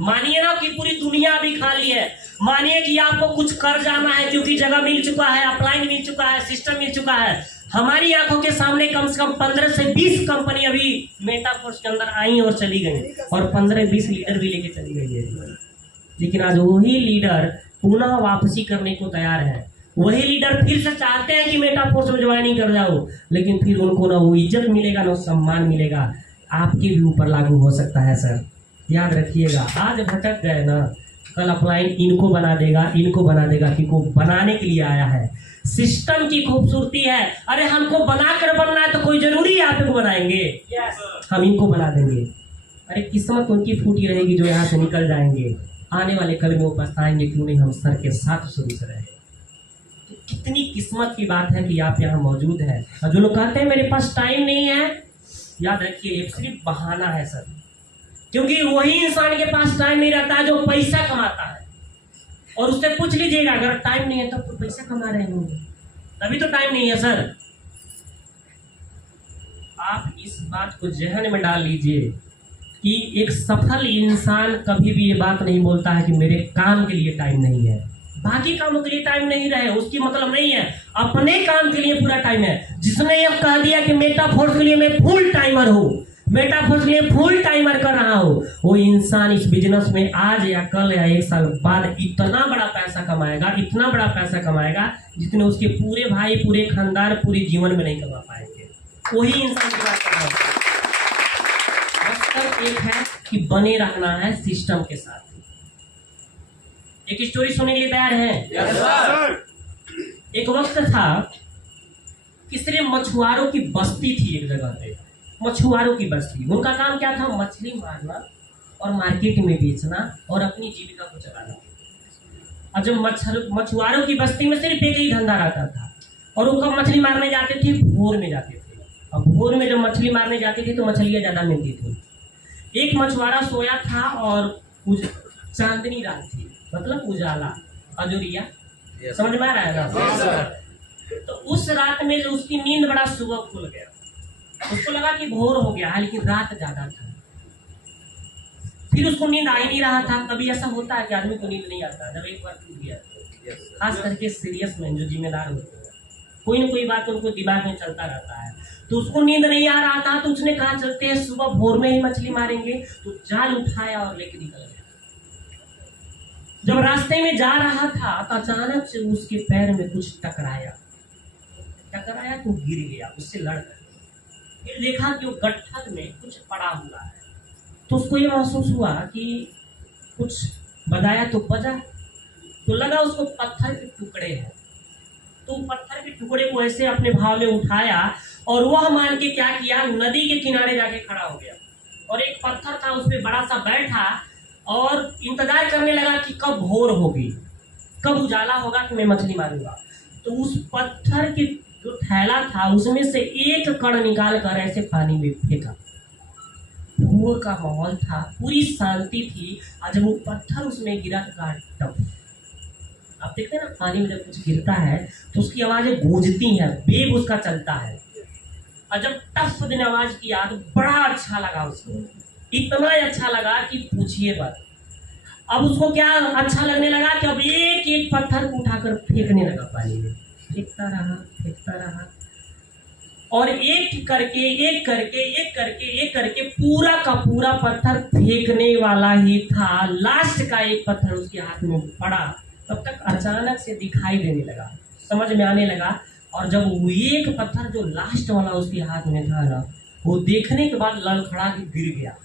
मानिए ना कि पूरी दुनिया अभी खाली है, मानिए कि आपको कुछ कर जाना है क्योंकि जगह मिल चुका है, अपलाइन मिल चुका है, सिस्टम मिल चुका है। हमारी आंखों के सामने कम से कम 15 से 20 कंपनी अभी मेटाफोर्स के अंदर आई और चली गई, और 15-20 लीडर भी लेके चली गई है। लेकिन आज वही लीडर पुनः वापसी करने को तैयार है। वही लीडर फिर से चाहते हैं कि मेटाफोर्स में ज्वाइनिंग कर जाओ, लेकिन फिर उनको ना वो इज्जत मिलेगा ना सम्मान मिलेगा। आपके भी ऊपर लागू हो सकता है सर, याद रखिएगा। आज भटक गए ना, कल अपलाइन इनको बना देगा, इनको बना देगा, किनको बनाने के लिए आया है। सिस्टम की खूबसूरती है। अरे हमको बनाकर बनना है तो कोई जरूरी है आप इनको बनाएंगे? हम इनको बना देंगे। अरे किस्मत उनकी फूटी रहेगी जो यहाँ से निकल जाएंगे। आने वाले कल में वो पछताएंगे क्यों नहीं हम सर के साथ शुरू से रहे। तो कितनी किस्मत की बात है कि आप यहाँ मौजूद हैं। और जो लोग कहते हैं मेरे पास टाइम नहीं है, याद रखिए ये सिर्फ बहाना है सर, क्योंकि वही इंसान के पास टाइम नहीं रहता है जो पैसा कमाता है। और उससे पूछ लीजिएगा अगर टाइम नहीं है तब तो पैसा कमा रहे होंगे, तभी तो टाइम नहीं है सर। आप इस बात को जहन में डाल लीजिए कि एक सफल इंसान कभी भी ये बात नहीं बोलता है कि मेरे काम के लिए टाइम नहीं है। बाकी कामों के लिए टाइम नहीं रहे उसकी मतलब नहीं है, अपने काम के लिए पूरा टाइम है। जिसने ये कह दिया कि मेटाफोर्स के लिए मैं फुल टाइमर हूँ, मेटाफोर्स के लिए फुल टाइमर कर रहा हूँ, वो इंसान इस बिजनेस में आज या कल या 1 साल बाद इतना बड़ा पैसा कमाएगा, इतना बड़ा पैसा कमाएगा जितने उसके पूरे भाई, पूरे खानदान, पूरे जीवन में नहीं कमा पाएंगे। वही इंसान की बात कर रहा हूँ। एक है कि बने रहना है सिस्टम के साथ। एक स्टोरी सुनने के लिए तैयार है? एक वक्त था कि सिर्फ मछुआरों की बस्ती थी एक जगह पे, मछुआरों की बस्ती। उनका काम क्या था? मछली मारना और मार्केट में बेचना और अपनी जीविका को चलाना। और जब मछुआरों की बस्ती में सिर्फ एक ही धंधा रहता था, और वो कब मछली मारने जाते थे? भोर में जाते थे। और भोर में जब मछली मारने जाते थे तो मछलियाँ ज्यादा मिलती थी। एक मछुआरा सोया था और चांदनी रात थी, मतलब उजाला, अजोरिया, समझ में आ रहा है ना? तो उस रात में जो उसकी नींद बड़ा सुबह खुल गया। उसको लगा कि भोर हो गया है लेकिन रात ज्यादा था। फिर उसको नींद आ ही नहीं रहा था। कभी ऐसा होता है कि आदमी को नींद नहीं आता जब एक बार टूट गया, खास करके सीरियस मैन जो जिम्मेदार होते हैं, कोई ना कोई बात उनको दिमाग में चलता रहता है। तो उसको नींद नहीं आ रहा था तो उसने कहा चलते हैं सुबह भोर में ही मछली मारेंगे। तो जाल उठाया और लेके निकल गया। जब रास्ते में जा रहा था तो अचानक से उसके पैर में कुछ टकराया तो गिर गया, उससे लड़ गया। फिर देखा कि वो गट्ठर में कुछ पड़ा हुआ है, तो उसको ये महसूस हुआ कि कुछ बजाया तो बजा, तो लगा उसको पत्थर के टुकड़े हैं। तो पत्थर के टुकड़े को ऐसे अपने भाव में उठाया और वह मान के क्या किया, नदी के किनारे जाके खड़ा हो गया। और एक पत्थर था उसमें बड़ा सा बैठा और इंतजार करने लगा कि कब भोर होगी, कब उजाला होगा कि मैं मछली मारूंगा। तो उस पत्थर की जो थैला था उसमें से एक कण निकाल कर ऐसे पानी में फेंका। भोर का माहौल था, पूरी शांति थी। और जब वो पत्थर उसमें गिरा तो टप, आप देखते हैं ना पानी में जब कुछ गिरता है तो उसकी आवाजें गूंजती हैं, वेग उसका चलता है। और जब टफ दिन आवाज किया तो बड़ा अच्छा लगा उसको, इतना अच्छा लगा कि पूछिए बात। अब उसको क्या अच्छा लगने लगा कि अब एक एक पत्थर को उठाकर फेंकने लगा पानी में, फेंकता रहा और एक करके पूरा का पूरा पत्थर फेंकने वाला ही था। लास्ट का एक पत्थर उसके हाथ में पड़ा, तब तक अचानक से दिखाई देने लगा, समझ में आने लगा। और जब वो एक पत्थर जो लास्ट वाला उसके हाथ में था ना, वो देखने के बाद लड़खड़ा के गिर गया,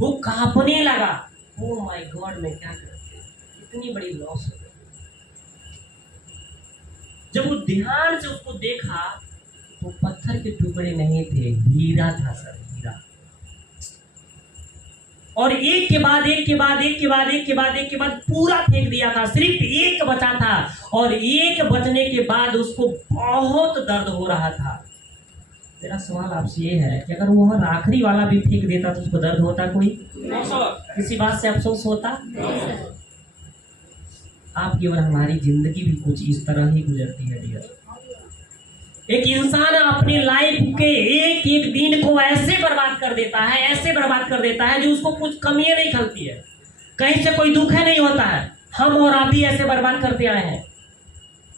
वो कांपने लगा। ओ माय गॉड, मैं क्या कर दिया, इतनी बड़ी लॉस हो गई। जब वो ध्यान से उसको देखा तो पत्थर के टुकड़े नहीं थे, हीरा था सर, हीरा। और एक के बाद पूरा फेंक दिया था, सिर्फ एक बचा था। और एक बचने के बाद उसको बहुत दर्द हो रहा था। मेरा सवाल आपसे ये है कि अगर वो आखिरी वाला भी फेंक देता तो उसको दर्द होता? कोई किसी बात से अफसोस होता? आपकी और हमारी जिंदगी भी कुछ इस तरह ही गुजरती है डियर। एक इंसान अपनी लाइफ के एक एक दिन को ऐसे बर्बाद कर देता है जो उसको कुछ कमियां नहीं खलती है, कहीं से कोई दुख है नहीं होता है। हम और आप भी ऐसे बर्बाद करते आए हैं,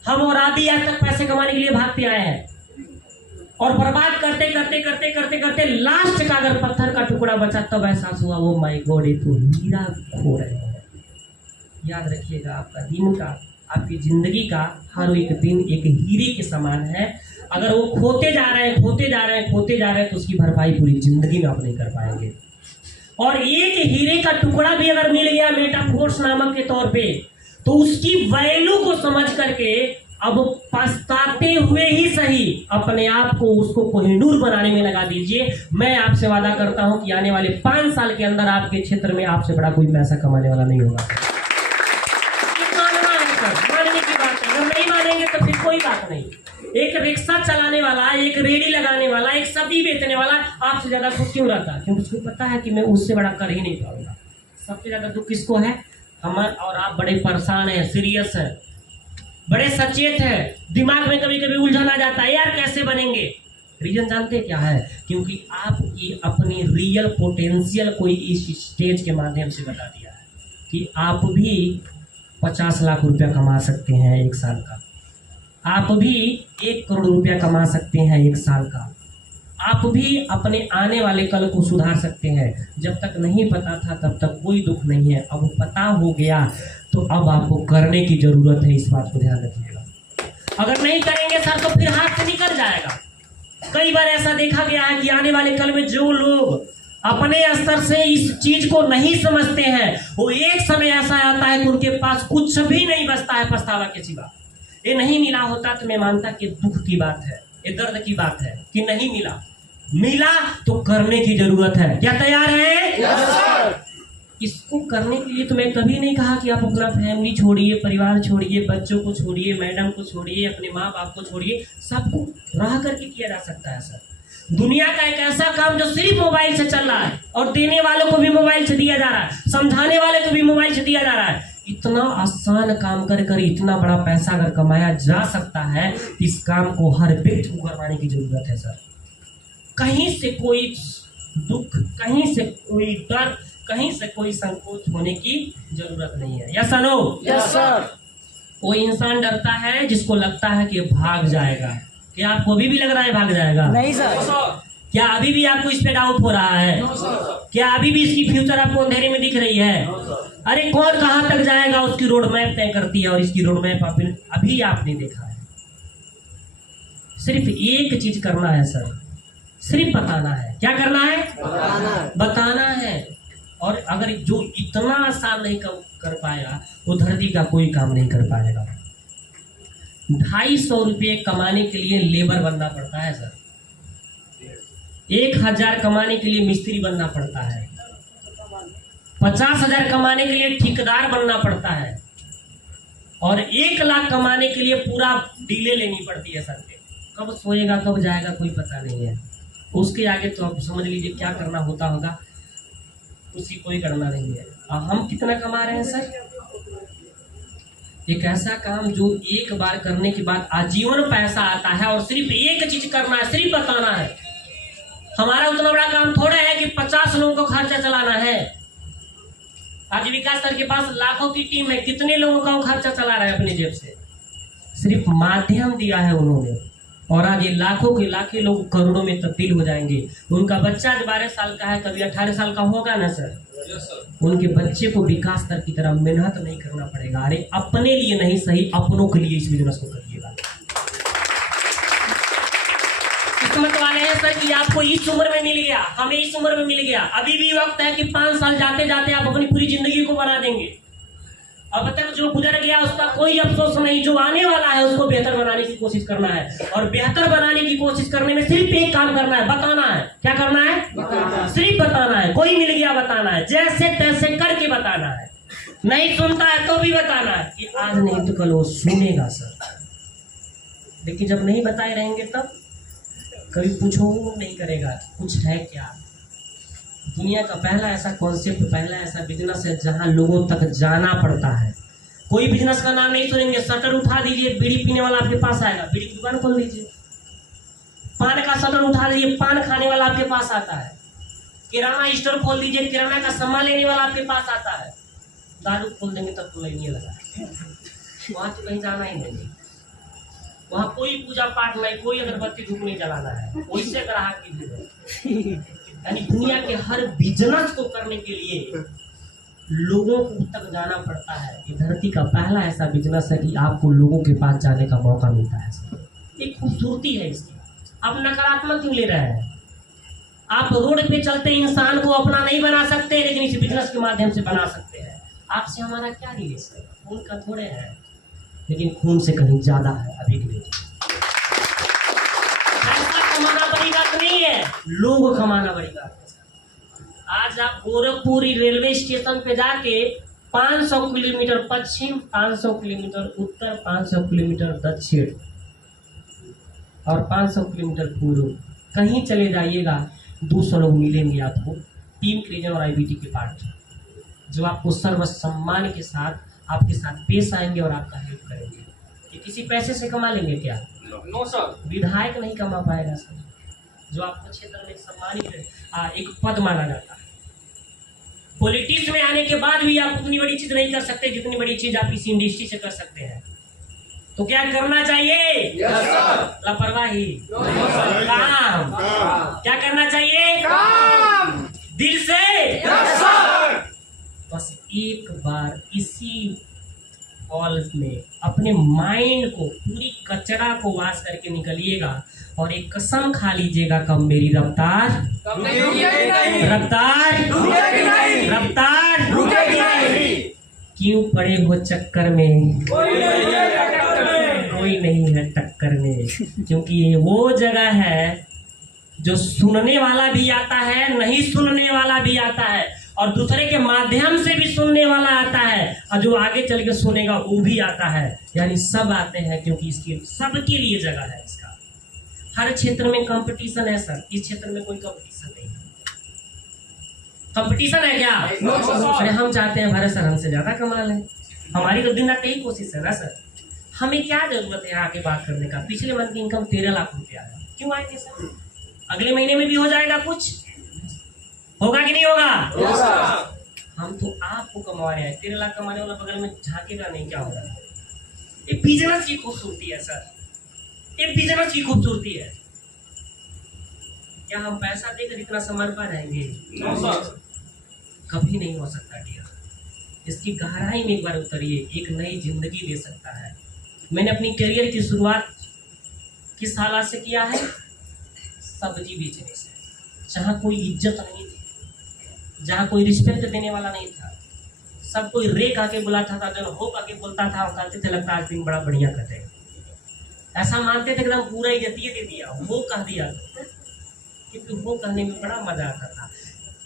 हम और आप भी आज तक पैसे कमाने के लिए भागते आए हैं, और बर्बाद करते लास्ट का अगर पत्थर का टुकड़ा बचा तब एहसास हुआ वो माय गॉड, ये तो हीरा खो रहे हैं। याद रखिएगा, आपका दिन का, आपकी जिंदगी का हर एक दिन एक हीरे के समान है। अगर वो खोते जा रहे हैं तो उसकी भरपाई पूरी जिंदगी में आप नहीं कर पाएंगे। और एक हीरे का टुकड़ा भी अगर मिल गया मेटाफोर्स नामक के तौर पे, तो उसकी वैल्यू को समझ करके अब पछताते हुए ही सही अपने आप को उसको कोहिनूर बनाने में लगा दीजिए। मैं आपसे वादा करता हूं कि आने वाले 5 साल के अंदर आपके क्षेत्र में आपसे बड़ा कोई पैसा कमाने वाला नहीं होगा। मानने की बात है, अगर नहीं मानेंगे तो फिर कोई बात नहीं। एक रिक्शा चलाने वाला, एक रेडी लगाने वाला, एक सब्जी बेचने वाला आपसे ज्यादा खुश क्यों रहता? क्योंकि उसको पता है कि मैं उससे बड़ा कर ही नहीं पाऊंगा। सबसे ज्यादा दुख किसको है? हमारे। और आप बड़े परेशान हैं, सीरियस हैं, बड़े सचेत हैं, दिमाग में कभी कभी उलझन आ जाता है, यार कैसे बनेंगे। रीजन जानते क्या है? क्योंकि आपकी अपनी रियल पोटेंशियल कोई इस स्टेज के माध्यम से बता दिया है कि आप भी 50 लाख रुपया कमा सकते हैं एक साल का, आप भी 1 करोड़ रुपया कमा सकते हैं एक साल का, आप भी अपने आने वाले कल को सुधार सकते हैं। जब तक नहीं पता था तब तक कोई दुख नहीं है, अब पता हो गया तो अब आपको करने की जरूरत है, इस बात को ध्यान रखिएगा। अगर नहीं करेंगे सर तो फिर हाथ से निकल जाएगा। कई बार ऐसा देखा गया है कि आने वाले कल में जो लोग अपने स्तर से इस चीज को नहीं समझते हैं, वो एक समय ऐसा आता है कि उनके पास कुछ भी नहीं बचता है पछतावा के सिवा। ये नहीं मिला होता तो मैं मानता कि दुख की बात है, ये दर्द की बात है कि नहीं मिला। मिला तो करने की जरूरत है। क्या तैयार है? yes, इसको करने के लिए तो मैं कभी नहीं कहा कि आप अपना फैमिली छोड़िए, परिवार छोड़िए, बच्चों को छोड़िए, मैडम को छोड़िए, अपने माँ बाप को छोड़िए। सबको रह करके किया जा सकता है सर। दुनिया का एक ऐसा काम जो सिर्फ मोबाइल से चल रहा है, और देने वालों को भी मोबाइल से दिया जा रहा है, समझाने वाले को भी मोबाइल से दिया जा रहा है। इतना आसान काम कर इतना बड़ा पैसा अगर कमाया जा सकता है, इस काम को हर व्यक्ति को करवाने की जरूरत है सर। कहीं से कोई दुख, कहीं से कोई डर, कहीं से कोई संकोच होने की जरूरत नहीं है। Yes no? Yes sir. कोई इंसान डरता है जिसको लगता है कि भाग जाएगा। क्या आपको अभी भी लग रहा है भाग जाएगा? नहीं सर। क्या अभी भी आपको इस पे डाउट हो रहा है? क्या अभी भी इसकी फ्यूचर आपको अंधेरे में दिख रही है? अरे कौन कहां तक जाएगा उसकी रोड मैप तय करती है, और इसकी रोड मैप अभी आपने देखा है। सिर्फ एक चीज करना है सर, सिर्फ बताना है। क्या करना है? बताना है। और अगर जो इतना आसान नहीं कर पाएगा वो धरती का कोई काम नहीं कर पाएगा। 250 रुपये कमाने के लिए लेबर बनना पड़ता है सर, 1000 कमाने के लिए मिस्त्री बनना पड़ता है, 50,000 कमाने के लिए ठेकेदार बनना पड़ता है, और 1 लाख कमाने के लिए पूरा डीले लेनी पड़ती है सर। कब सोएगा कब जाएगा कोई पता नहीं है। उसके आगे तो आप समझ लीजिए क्या करना होता होगा, उसकी कोई गणना नहीं है। और हम कितना कमा रहे हैं सर? एक ऐसा काम जो एक बार करने के बाद आजीवन पैसा आता है, और सिर्फ एक चीज करना है, सिर्फ बताना है। हमारा उतना बड़ा काम थोड़ा है कि 50 लोगों को खर्चा चलाना है। आज विकास सर के पास लाखों की टीम है, कितने लोगों का वो खर्चा चला रहा है अपनी जेब से, सिर्फ माध्यम दिया है उन्होंने, और आज ये लाखों के लाखे लोग करोड़ों में तब्दील हो जाएंगे। उनका बच्चा आज 12 साल का है, कभी 18 साल का होगा ना सर, उनके बच्चे को विकास सर की तरह मेहनत नहीं करना पड़ेगा। अरे अपने लिए नहीं सही, अपनों के लिए इस बिजनेस को करिएगा। किस्मत वाले हैं सर कि आपको इस उम्र में मिल गया, हमें इस उम्र में मिल गया। अभी भी वक्त है कि 5 साल जाते जाते आप अपनी पूरी जिंदगी को बना देंगे। अब तक जो गुजर गया उसका कोई अफसोस नहीं, जो आने वाला है उसको बेहतर बनाने की कोशिश करना है, और बेहतर बनाने की कोशिश करने में सिर्फ एक काम करना है, बताना है। क्या करना है? सिर्फ बताना है। कोई मिल गया बताना है, जैसे तैसे करके बताना है। नहीं सुनता है तो भी बताना है कि आज नहीं तो कल वो सुनेगा सर। लेकिन जब नहीं बताए रहेंगे तब कभी पूछो नहीं करेगा कुछ है क्या। दुनिया का पहला ऐसा कॉन्सेप्ट, पहला ऐसा बिजनेस है जहां लोगों तक जाना पड़ता है। कोई बिजनेस का नाम नहीं सुनेंगे, शटर उठा दीजिए, बीड़ी पीने वाला आपके पास आएगा, बीड़ी की दुकान खोल दीजिए। पान का शटर उठा दीजिए, पान खाने वाला आपके पास आता है। किराना स्टोर खोल दीजिए, किराना का सामान लेने वाला आपके पास आता है। दारू खोल देंगे तब तो नहीं लगा, वहां तो कहीं जाना ही नहीं। वहां कोई पूजा पाठ नहीं, कोई अगरबत्ती धूप नहीं जलाना है, वैसे ग्राहक की भीड़ है। यानी दुनिया के हर बिजनेस को करने के लिए लोगों तक जाना पड़ता है। ये धरती का पहला ऐसा बिजनेस है कि आपको लोगों के पास जाने का मौका मिलता है। एक खूबसूरती है इसकी। आप नकारात्मक क्यों ले रहे हैं? आप रोड पे चलते इंसान को अपना नहीं बना सकते, लेकिन इस बिजनेस के माध्यम से बना सकते हैं। आपसे हमारा क्या रिलेशन, खून का थोड़े है, लेकिन खून से कहीं ज्यादा है। अभी के लिए कमाना बड़ी बात नहीं है, लोग कमाना बड़ी बात है। आज आप गोरखपुर रेलवे स्टेशन पे जाके 500 किलोमीटर पश्चिम, 500 किलोमीटर उत्तर, 500 किलोमीटर दक्षिण और 500 किलोमीटर पूर्व कहीं चले जाइएगा, 200 लोग मिलेंगे आपको, टीम क्रीजन और IBT के पार्ट, जो आपको सर्व सम्मान के साथ आपके साथ पेश आएंगे और आपका हेल्प करेंगे। ये किसी पैसे से कमा लेंगे क्या? No sir. विधायक नहीं कमा पाएगा सर, जो आपको क्षेत्र में सम्मानित एक पद माना जाता है। पॉलिटिक्स में आने के बाद भी आप उतनी बड़ी चीज नहीं कर सकते जितनी बड़ी चीज आप इस इंडस्ट्री से कर सकते हैं। तो क्या करना चाहिए? लापरवाही काम। क्या करना चाहिए? काम। दिल से बस एक बार इसी हॉल में अपने माइंड को, पूरी कचरा को वाश करके निकलिएगा और एक कसम खा लीजिएगा, कब मेरी रफ्तार क्यों पड़े हो चक्कर में, कोई नहीं है टक्कर में। क्योंकि ये वो जगह है जो सुनने वाला भी आता है, नहीं सुनने वाला भी आता है, और दूसरे के माध्यम से भी सुनने वाला आता है, और जो आगे चल के सुनेगा वो भी आता है। यानी सब आते हैं, क्योंकि इसकी सबके लिए जगह है। इसका हर क्षेत्र में कंपटीशन है सर, इस क्षेत्र में कोई कंपटीशन नहीं है। कंपटीशन है क्या? अरे हम चाहते हैं भारत सर हमसे ज्यादा कमा लें, हमारी तो दिन रात यही कोशिश है ना सर। हमें क्या जरूरत है आके बात करने का? पिछले मंथ की इनकम 13 लाख रुपया है, क्यों आएंगे सर? अगले महीने में भी हो जाएगा, कुछ होगा कि नहीं होगा? हम तो आपको कमा रहे हैं, 13 लाख कमाने वाला बगल में झांकेगा नहीं, क्या होगा? ये बिजनेस की खूबसूरती है सर, ये बिजनेस की खूबसूरती है। क्या हम पैसा देकर इतना समझ पा जाएंगे? कभी नहीं हो सकता डियर। इसकी गहराई में एक बार उतरिए, एक नई जिंदगी दे सकता है। मैंने अपनी करियर की शुरुआत किस हालात से किया है? सब्जी बेचने से, जहाँ कोई इज्जत नहीं थी, जहाँ कोई रिस्पेक्ट देने वाला नहीं था। सब कोई रे कह के बुलाता था, जब हो कह के बोलता था, कहते थे लगता आज दिन बड़ा बढ़िया करते हैं, ऐसा मानते थे एकदम पूरा इज्जतिये दे दिया, वो कह दिया, क्योंकि वो कहने में बड़ा मजा आता था।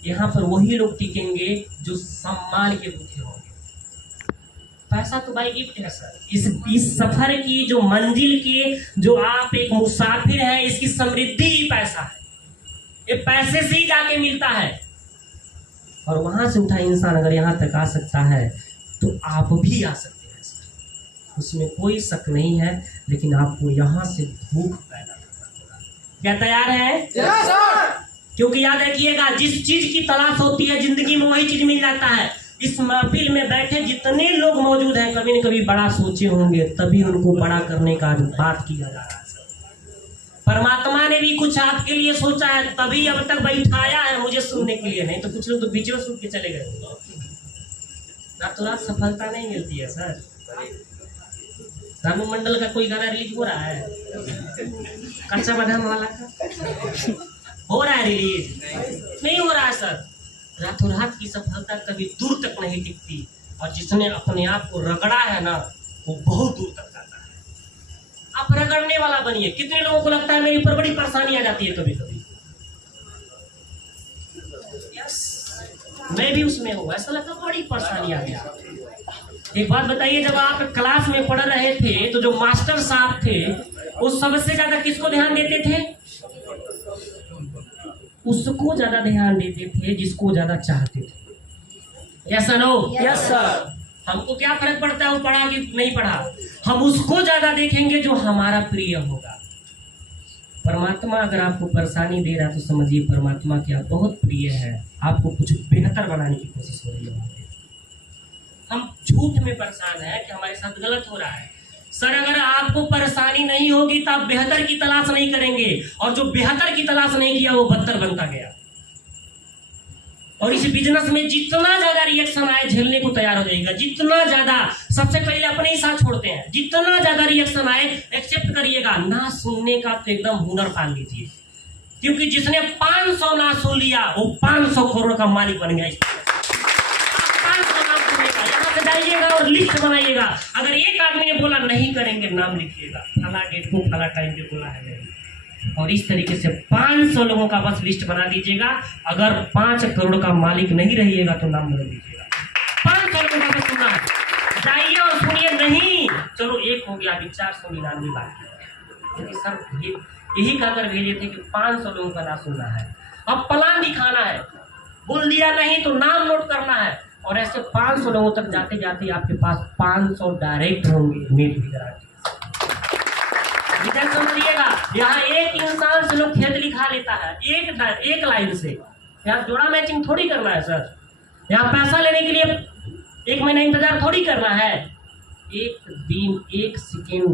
यहाँ पर वही लोग टिकेंगे जो सम्मान के भूखे होंगे। पैसा तो भाई गिफ्ट है सर। इस सफर की जो मंजिल के जो आप एक मुसाफिर है, इसकी समृद्धि ही पैसा है। ये पैसे से ही जाके मिलता है, और वहां से उठा इंसान अगर यहाँ तक आ सकता है तो आप भी आ सकते हैं सर, उसमें कोई शक नहीं है। लेकिन आपको यहाँ से भूख पैदा करना होगा। क्या तैयार है? Yes sir. क्योंकि याद रखिएगा, जिस चीज की तलाश होती है जिंदगी में वही चीज मिल जाता है। इस महफिल में बैठे जितने लोग मौजूद हैं कभी न कभी बड़ा सोचे होंगे, तभी उनको बड़ा करने का आज बात किया जा रहा है। परमात्मा ने भी कुछ आपके लिए सोचा है, तभी अब तक बैठाया है मुझे सुनने के लिए, नहीं तो कुछ लोग तो बीच में सुन के चले गए। रातों रात सफलता नहीं मिलती है सर। रानू मंडल का कोई गाना रिलीज हो रहा है, कच्चा बादाम वाला का हो रहा है रिलीज? नहीं हो रहा है सर। रातों रात की सफलता कभी दूर तक नहीं टिकती, और जिसने अपने आप को रगड़ा है ना, वो बहुत दूर तक जाता है। आप रगड़ने वाला बनिए। कितने लोगों को लगता है मेरे ऊपर बड़ी परेशानी आ जाती है कभी कभी? मैं भी उसमें हूँ, ऐसा लगता है बड़ी परेशानी आ गया। एक बात बताइए, जब आप क्लास में पढ़ रहे थे तो जो मास्टर साहब थे वो सबसे ज्यादा किसको ध्यान देते थे? उसको ज्यादा ध्यान देते थे जिसको ज्यादा चाहते थे। Yes no? Yes sir. हमको क्या फर्क पड़ता है वो पढ़ा कि नहीं पढ़ा, हम उसको ज्यादा देखेंगे जो हमारा प्रिय होगा। परमात्मा अगर आपको परेशानी दे रहा है तो समझिए परमात्मा क्या बहुत प्रिय है, आपको कुछ बेहतर बनाने की कोशिश हो रही है। हम झूठ में परेशान है कि हमारे साथ गलत हो रहा है। सर अगर आपको परेशानी नहीं होगी तो आप बेहतर की तलाश नहीं करेंगे, और जो बेहतर की तलाश नहीं किया वो बदतर बनता गया। और इस बिजनेस में जितना ज्यादा रिएक्शन आए झेलने को तैयार हो जाएगा, जितना ज्यादा। सबसे पहले अपने ही साथ छोड़ते हैं, जितना ज्यादा रिएक्शन आए एक्सेप्ट करिएगा। ना सुनने का तो एकदम हुनर पाल लीजिए, क्योंकि जिसने 500 ना सुन लिया वो 500 करोड़ का मालिक बन गया। 500 ना सुनने का यहाँ से जाइएगा और लिस्ट बनाइएगा। अगर एक आदमी ने बोला नहीं करेंगे, नाम लिखिएगा, फला डेट को फला टाइम पे बोला है नहीं। और इस तरीके से 500 लोगों का बस लिस्ट बना दीजिएगा। अगर 5 करोड़ का मालिक नहीं रहिएगा तो नाम बदल दीजिएगा। 500 लोगों का बस सुनना है, जाइए और सुनिए। नहीं चलो एक हो गया, अभी 499 बाकी है, क्योंकि सर यही कहकर भेजे थे कि 500 लोगों का नाम सुनना है। अब प्लान दिखाना है, बोल दिया नहीं तो नाम नोट करना है। और ऐसे 500 लोगों तक जाते जाते आपके पास 500 डायरेक्ट होंगे नेट की गारंटी। समझिएगा, यहाँ एक इंसान से लोग खेत लिखा लेता है एक लाइन से। यहाँ जोड़ा मैचिंग थोड़ी करना है सर। यहाँ पैसा लेने के लिए 1 महीना इंतजार थोड़ी करना है। एक दिन 1 सेकेंड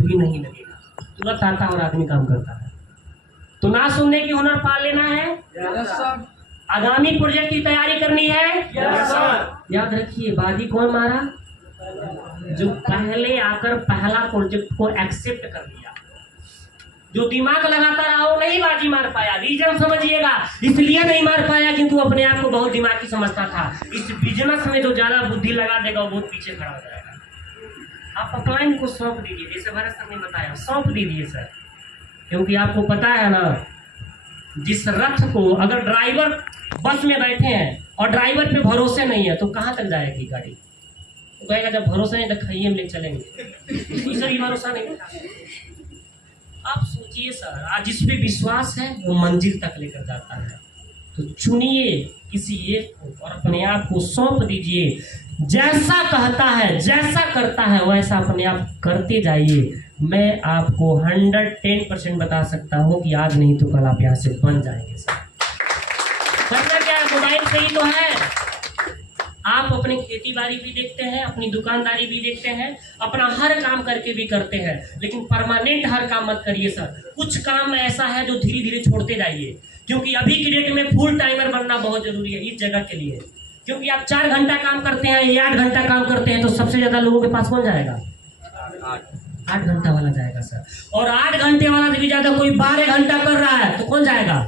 भी नहीं लगेगा, तुरंत आता और आदमी काम करता है। तो ना सुनने की हुनर पाल लेना है। Yes sir. आगामी प्रोजेक्ट की तैयारी करनी है। Yes sir. याद रखिए, बाजी कौन मारा? जो पहले आकर पहला प्रोजेक्ट को एक्सेप्ट कर लिया। जो दिमाग लगाता रहा वो नहीं बाजी मार पाया। रीजन समझिएगा, इसलिए नहीं मार पाया क्योंकि वो अपने आप को बहुत दिमागी समझता था। इस बिजनेस में जो ज्यादा बुद्धि लगा देगा वो बहुत पीछे खड़ा हो जाएगा। आप अपलाइन को सौंप दीजिए, जैसे भरत सर ने बताया, सौंप दीजिए सर। क्योंकि आपको पता है ना, जिस रथ को अगर ड्राइवर बस में बैठे हैं और ड्राइवर पे भरोसे नहीं है तो कहाँ तक जाएगी गाड़ी? तो कहेगा जब भरोसा नहीं तो खाइए ले चलेंगे। इसका भी भरोसा नहीं। आप सोचिए सर, आज जिस पे विश्वास है वो मंजिल तक लेकर जाता है। तो चुनिए किसी एक को और अपने आप को सौंप दीजिए। जैसा कहता है, जैसा करता है वैसा अपने आप करते जाइए। मैं आपको 110% बता सकता हूँ कि आज नहीं तो कल आप यहाँ से बन जाएंगे सर। करना क्या है, मोबाइल से ही तो है। आप अपनी खेती बाड़ी भी देखते हैं, अपनी दुकानदारी भी देखते हैं, अपना हर काम करके भी करते हैं, लेकिन परमानेंट हर काम मत करिए सर। कुछ काम ऐसा है जो धीरे धीरे छोड़ते जाइए, क्योंकि अभी की डेट में फुल टाइमर बनना बहुत जरूरी है इस जगह के लिए। क्योंकि आप 4 घंटा काम करते हैं या 8 घंटा काम करते हैं तो सबसे ज्यादा लोगों के पास कौन जाएगा? 8 घंटा वाला जाएगा सर। और 8 घंटे वाला से भी ज्यादा कोई 12 घंटा कर रहा है तो कौन जाएगा?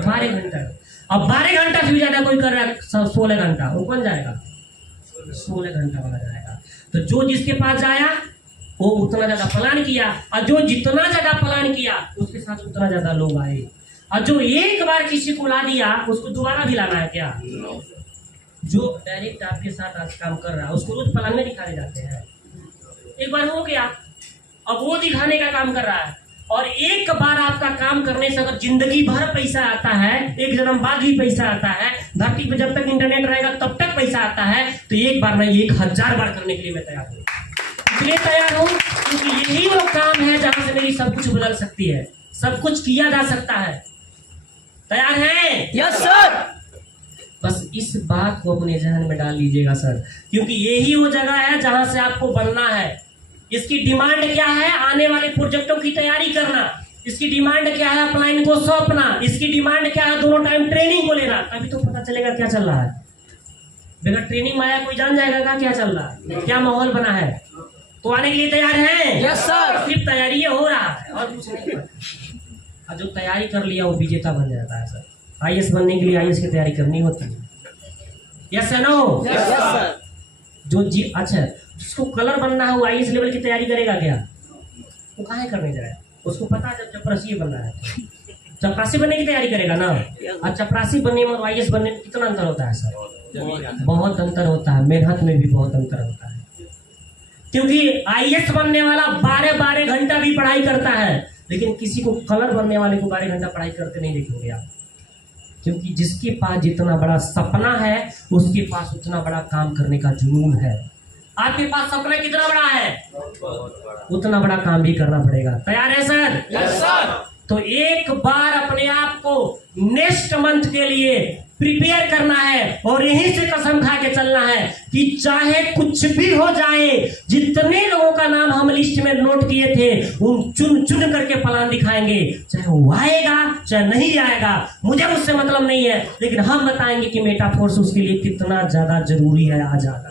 12 घंटा। अब 12 घंटा से भी ज्यादा कोई कर रहा है 16 घंटा, वो कौन जाएगा? 16 घंटा वाला जाएगा। तो जो जिसके पास जाया वो उतना ज्यादा प्लान किया, और जो जितना ज्यादा प्लान किया उसके साथ उतना ज्यादा लोग आए। और जो एक बार किसी को ला दिया उसको दोबारा भी लाना है क्या? जो डायरेक्ट आपके साथ आज काम कर रहा है उसको रोज प्लान में दिखाने जाते हैं। एक बार हो गया, अब वो दिखाने का काम कर रहा है। और एक बार आपका काम करने से अगर जिंदगी भर पैसा आता है, एक जन्म बाद भी पैसा आता है, धरती पे जब तक इंटरनेट रहेगा तब तक पैसा आता है, तो एक बार नहीं 1000 बार करने के लिए मैं तैयार हूँ। इसलिए तैयार हूँ क्योंकि यही वो काम है जहां से मेरी सब कुछ बदल सकती है, सब कुछ किया जा सकता है। तैयार हैं? Yes sir. बस इस बात को अपने जहन में डाल लीजिएगा सर, क्योंकि यही वो जगह है जहां से आपको बनना है। इसकी डिमांड क्या है? आने वाले प्रोजेक्टों की तैयारी करना। इसकी डिमांड क्या है? अपलाइन को सौंपना। इसकी डिमांड क्या है? दोनों टाइम ट्रेनिंग को लेना। तभी तो पता चलेगा क्या चल रहा है। बगैर ट्रेनिंग में आया कोई जान जाएगा क्या चल रहा है, क्या माहौल बना है। तो आने के लिए तैयार है? Yes sir. सिर्फ तैयारी हो रहा है और कुछ नहीं। और जो तैयारी कर लिया वो विजेता बन जाता है सर। आईएएस बनने के लिए आईएएस की तैयारी करनी होती है। यस या नो? Yes sir. जो जी अच्छा जिसको कलर बनना है वो आईएएस लेवल की तैयारी करेगा क्या? वो काहे करने जाए? उसको पता है जब चपरासी बनना है, चपरासी बनने की तैयारी करेगा ना। और चपरासी बनने में और आईएएस बनने में कितना अंतर होता है सर? बहुत अंतर होता है। मेहनत में भी बहुत अंतर होता है, क्योंकि आईएएस बनने वाला 12-12 घंटा भी पढ़ाई करता है, लेकिन किसी को कलर बनने वाले को 12 घंटा पढ़ाई करते नहीं देखेंगे आप। क्योंकि जिसके पास जितना बड़ा सपना है उसके पास उतना बड़ा काम करने का जुनून है। आपके पास सपना कितना बड़ा है उतना बड़ा काम भी करना पड़ेगा। तैयार है सर? Yes sir. तो एक बार अपने आप को नेक्स्ट मंथ के लिए प्रिपेयर करना है और यहीं से कसम खा के चलना है कि चाहे कुछ भी हो जाए, जितने लोगों का नाम हम लिस्ट में नोट किए थे उन चुन चुन करके प्लान दिखाएंगे। चाहे वो आएगा चाहे नहीं आएगा, मुझे उससे मतलब नहीं है, लेकिन हम बताएंगे कि मेटाफोर्स उसके लिए कितना ज्यादा जरूरी है आ जाना।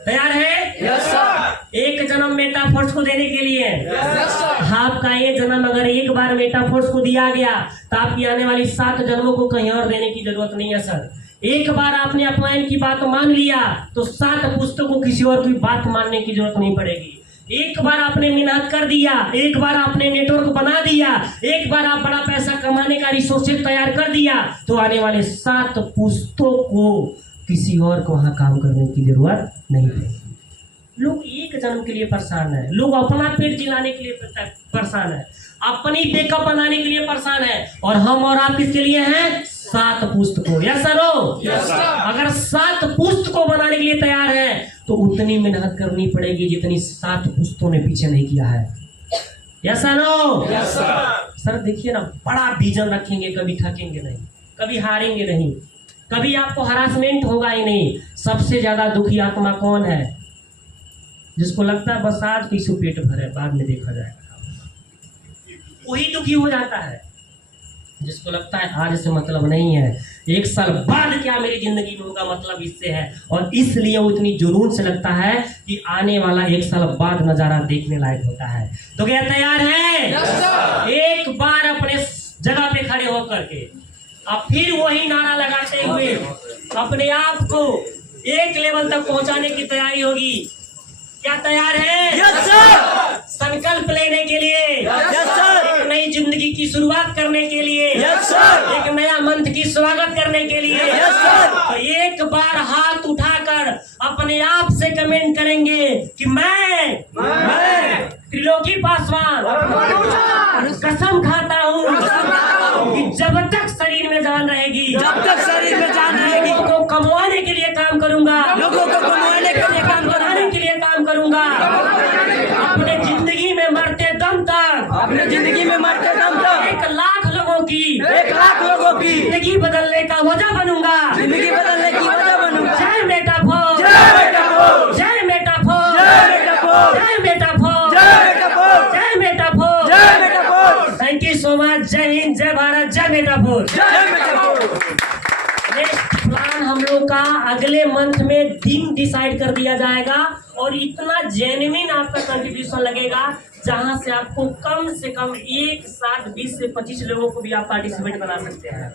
तैयार है? Yes sir. एक जन्म मेटाफोर्स को देने के लिए। Yes sir. आपका ये जन्म अगर एक बार मेटाफोर्स को दिया गया तो आपकी आने वाली 7 जन्मों को कहीं और देने की जरूरत नहीं है सर। एक बार आपने अपलाइन की बात मान लिया तो 7 पुस्तकों को किसी और की बात मानने की जरूरत नहीं पड़ेगी। एक बार आपने मेहनत कर दिया, एक बार आपने नेटवर्क बना दिया, एक बार आप बड़ा पैसा कमाने का रिसोर्सेज तैयार कर दिया तो आने वाले 7 पुस्तकों को किसी और को वहां काम करने की जरूरत नहीं पड़ेगी। लोग एक जन्म के लिए परेशान है, लोग अपना पेट जिलाने के लिए परेशान है, अपनी बेकअप बनाने के लिए परेशान है, और हम और आप किसके लिए हैं? 7 पुस्तकों। Yes sir? Yes sir. अगर 7 पुस्तकों बनाने के लिए तैयार है तो उतनी मेहनत करनी पड़ेगी जितनी 7 पुस्तकों ने पीछे नहीं किया है। Yes sir? Yes sir. Sir देखिए ना, बड़ा विजन रखेंगे, कभी थकेंगे नहीं, कभी हारेंगे नहीं, कभी आपको हरासमेंट होगा ही नहीं। सबसे ज्यादा दुखी आत्मा कौन है? जिसको लगता है बस आज किसी पेट भरे बाद में देखा जाएगा, वही दुखी हो जाता है। जिसको लगता है आज से मतलब नहीं है, 1 साल बाद क्या मेरी जिंदगी में होगा, मतलब इससे है, और इसलिए वो इतनी जुनून से लगता है कि आने वाला 1 साल बाद नजारा देखने लायक होता है। तो क्या तैयार है? Yes sir. एक बार अपने जगह पे खड़े होकर के अब फिर वही नारा लगाते हुए अपने आप को एक लेवल तक पहुंचाने की तैयारी होगी। क्या तैयार है? Yes sir. संकल्प लेने के लिए, यस सर। एक नई जिंदगी की शुरुआत करने के लिए, यस सर। एक नया मंथ की स्वागत करने के लिए, यस सर। तो एक बार हाथ उठाकर अपने आप से कमेंट करेंगे कि मैं त्रिलोकी पासवान कसम खाता हूँ कि जब तक शरीर में जान रहेगी, जब तक शरीर में जान रहेगी, लोगों को कमाने के लिए काम करूंगा, लोगों को कमाने के लिए काम बनाने के लिए काम करूंगा, अपने जिंदगी में मरते दम तक, अपने जिंदगी में मरते दम तक 1 लाख लोगों की 1 लाख लोगों की जिंदगी बदलने का वजह बनूंगा। जिंदगी बदलने की वजह बनूंगा। जय मेटाफोर्स, जय मेटाफोर्स, जय मेटाफोर्स, जय मेटाफोर्स, जय मेटाफोर्स, जय मेटाफोर्स, जय मेटाफोर्स, जय Metaforce. Thank you so much. जय हिंद, जय भारत, जय मेटाफोर्स। जय मेटाफोर्स। नेक्स्ट प्लान हम लोग का अगले मंथ में दिन डिसाइड कर दिया जाएगा, और इतना जेन्युइन आपका कंट्रीब्यूशन लगेगा जहां से आपको कम से कम एक साथ 20 से 25 लोगों को भी आप पार्टिसिपेट बना सकते हैं।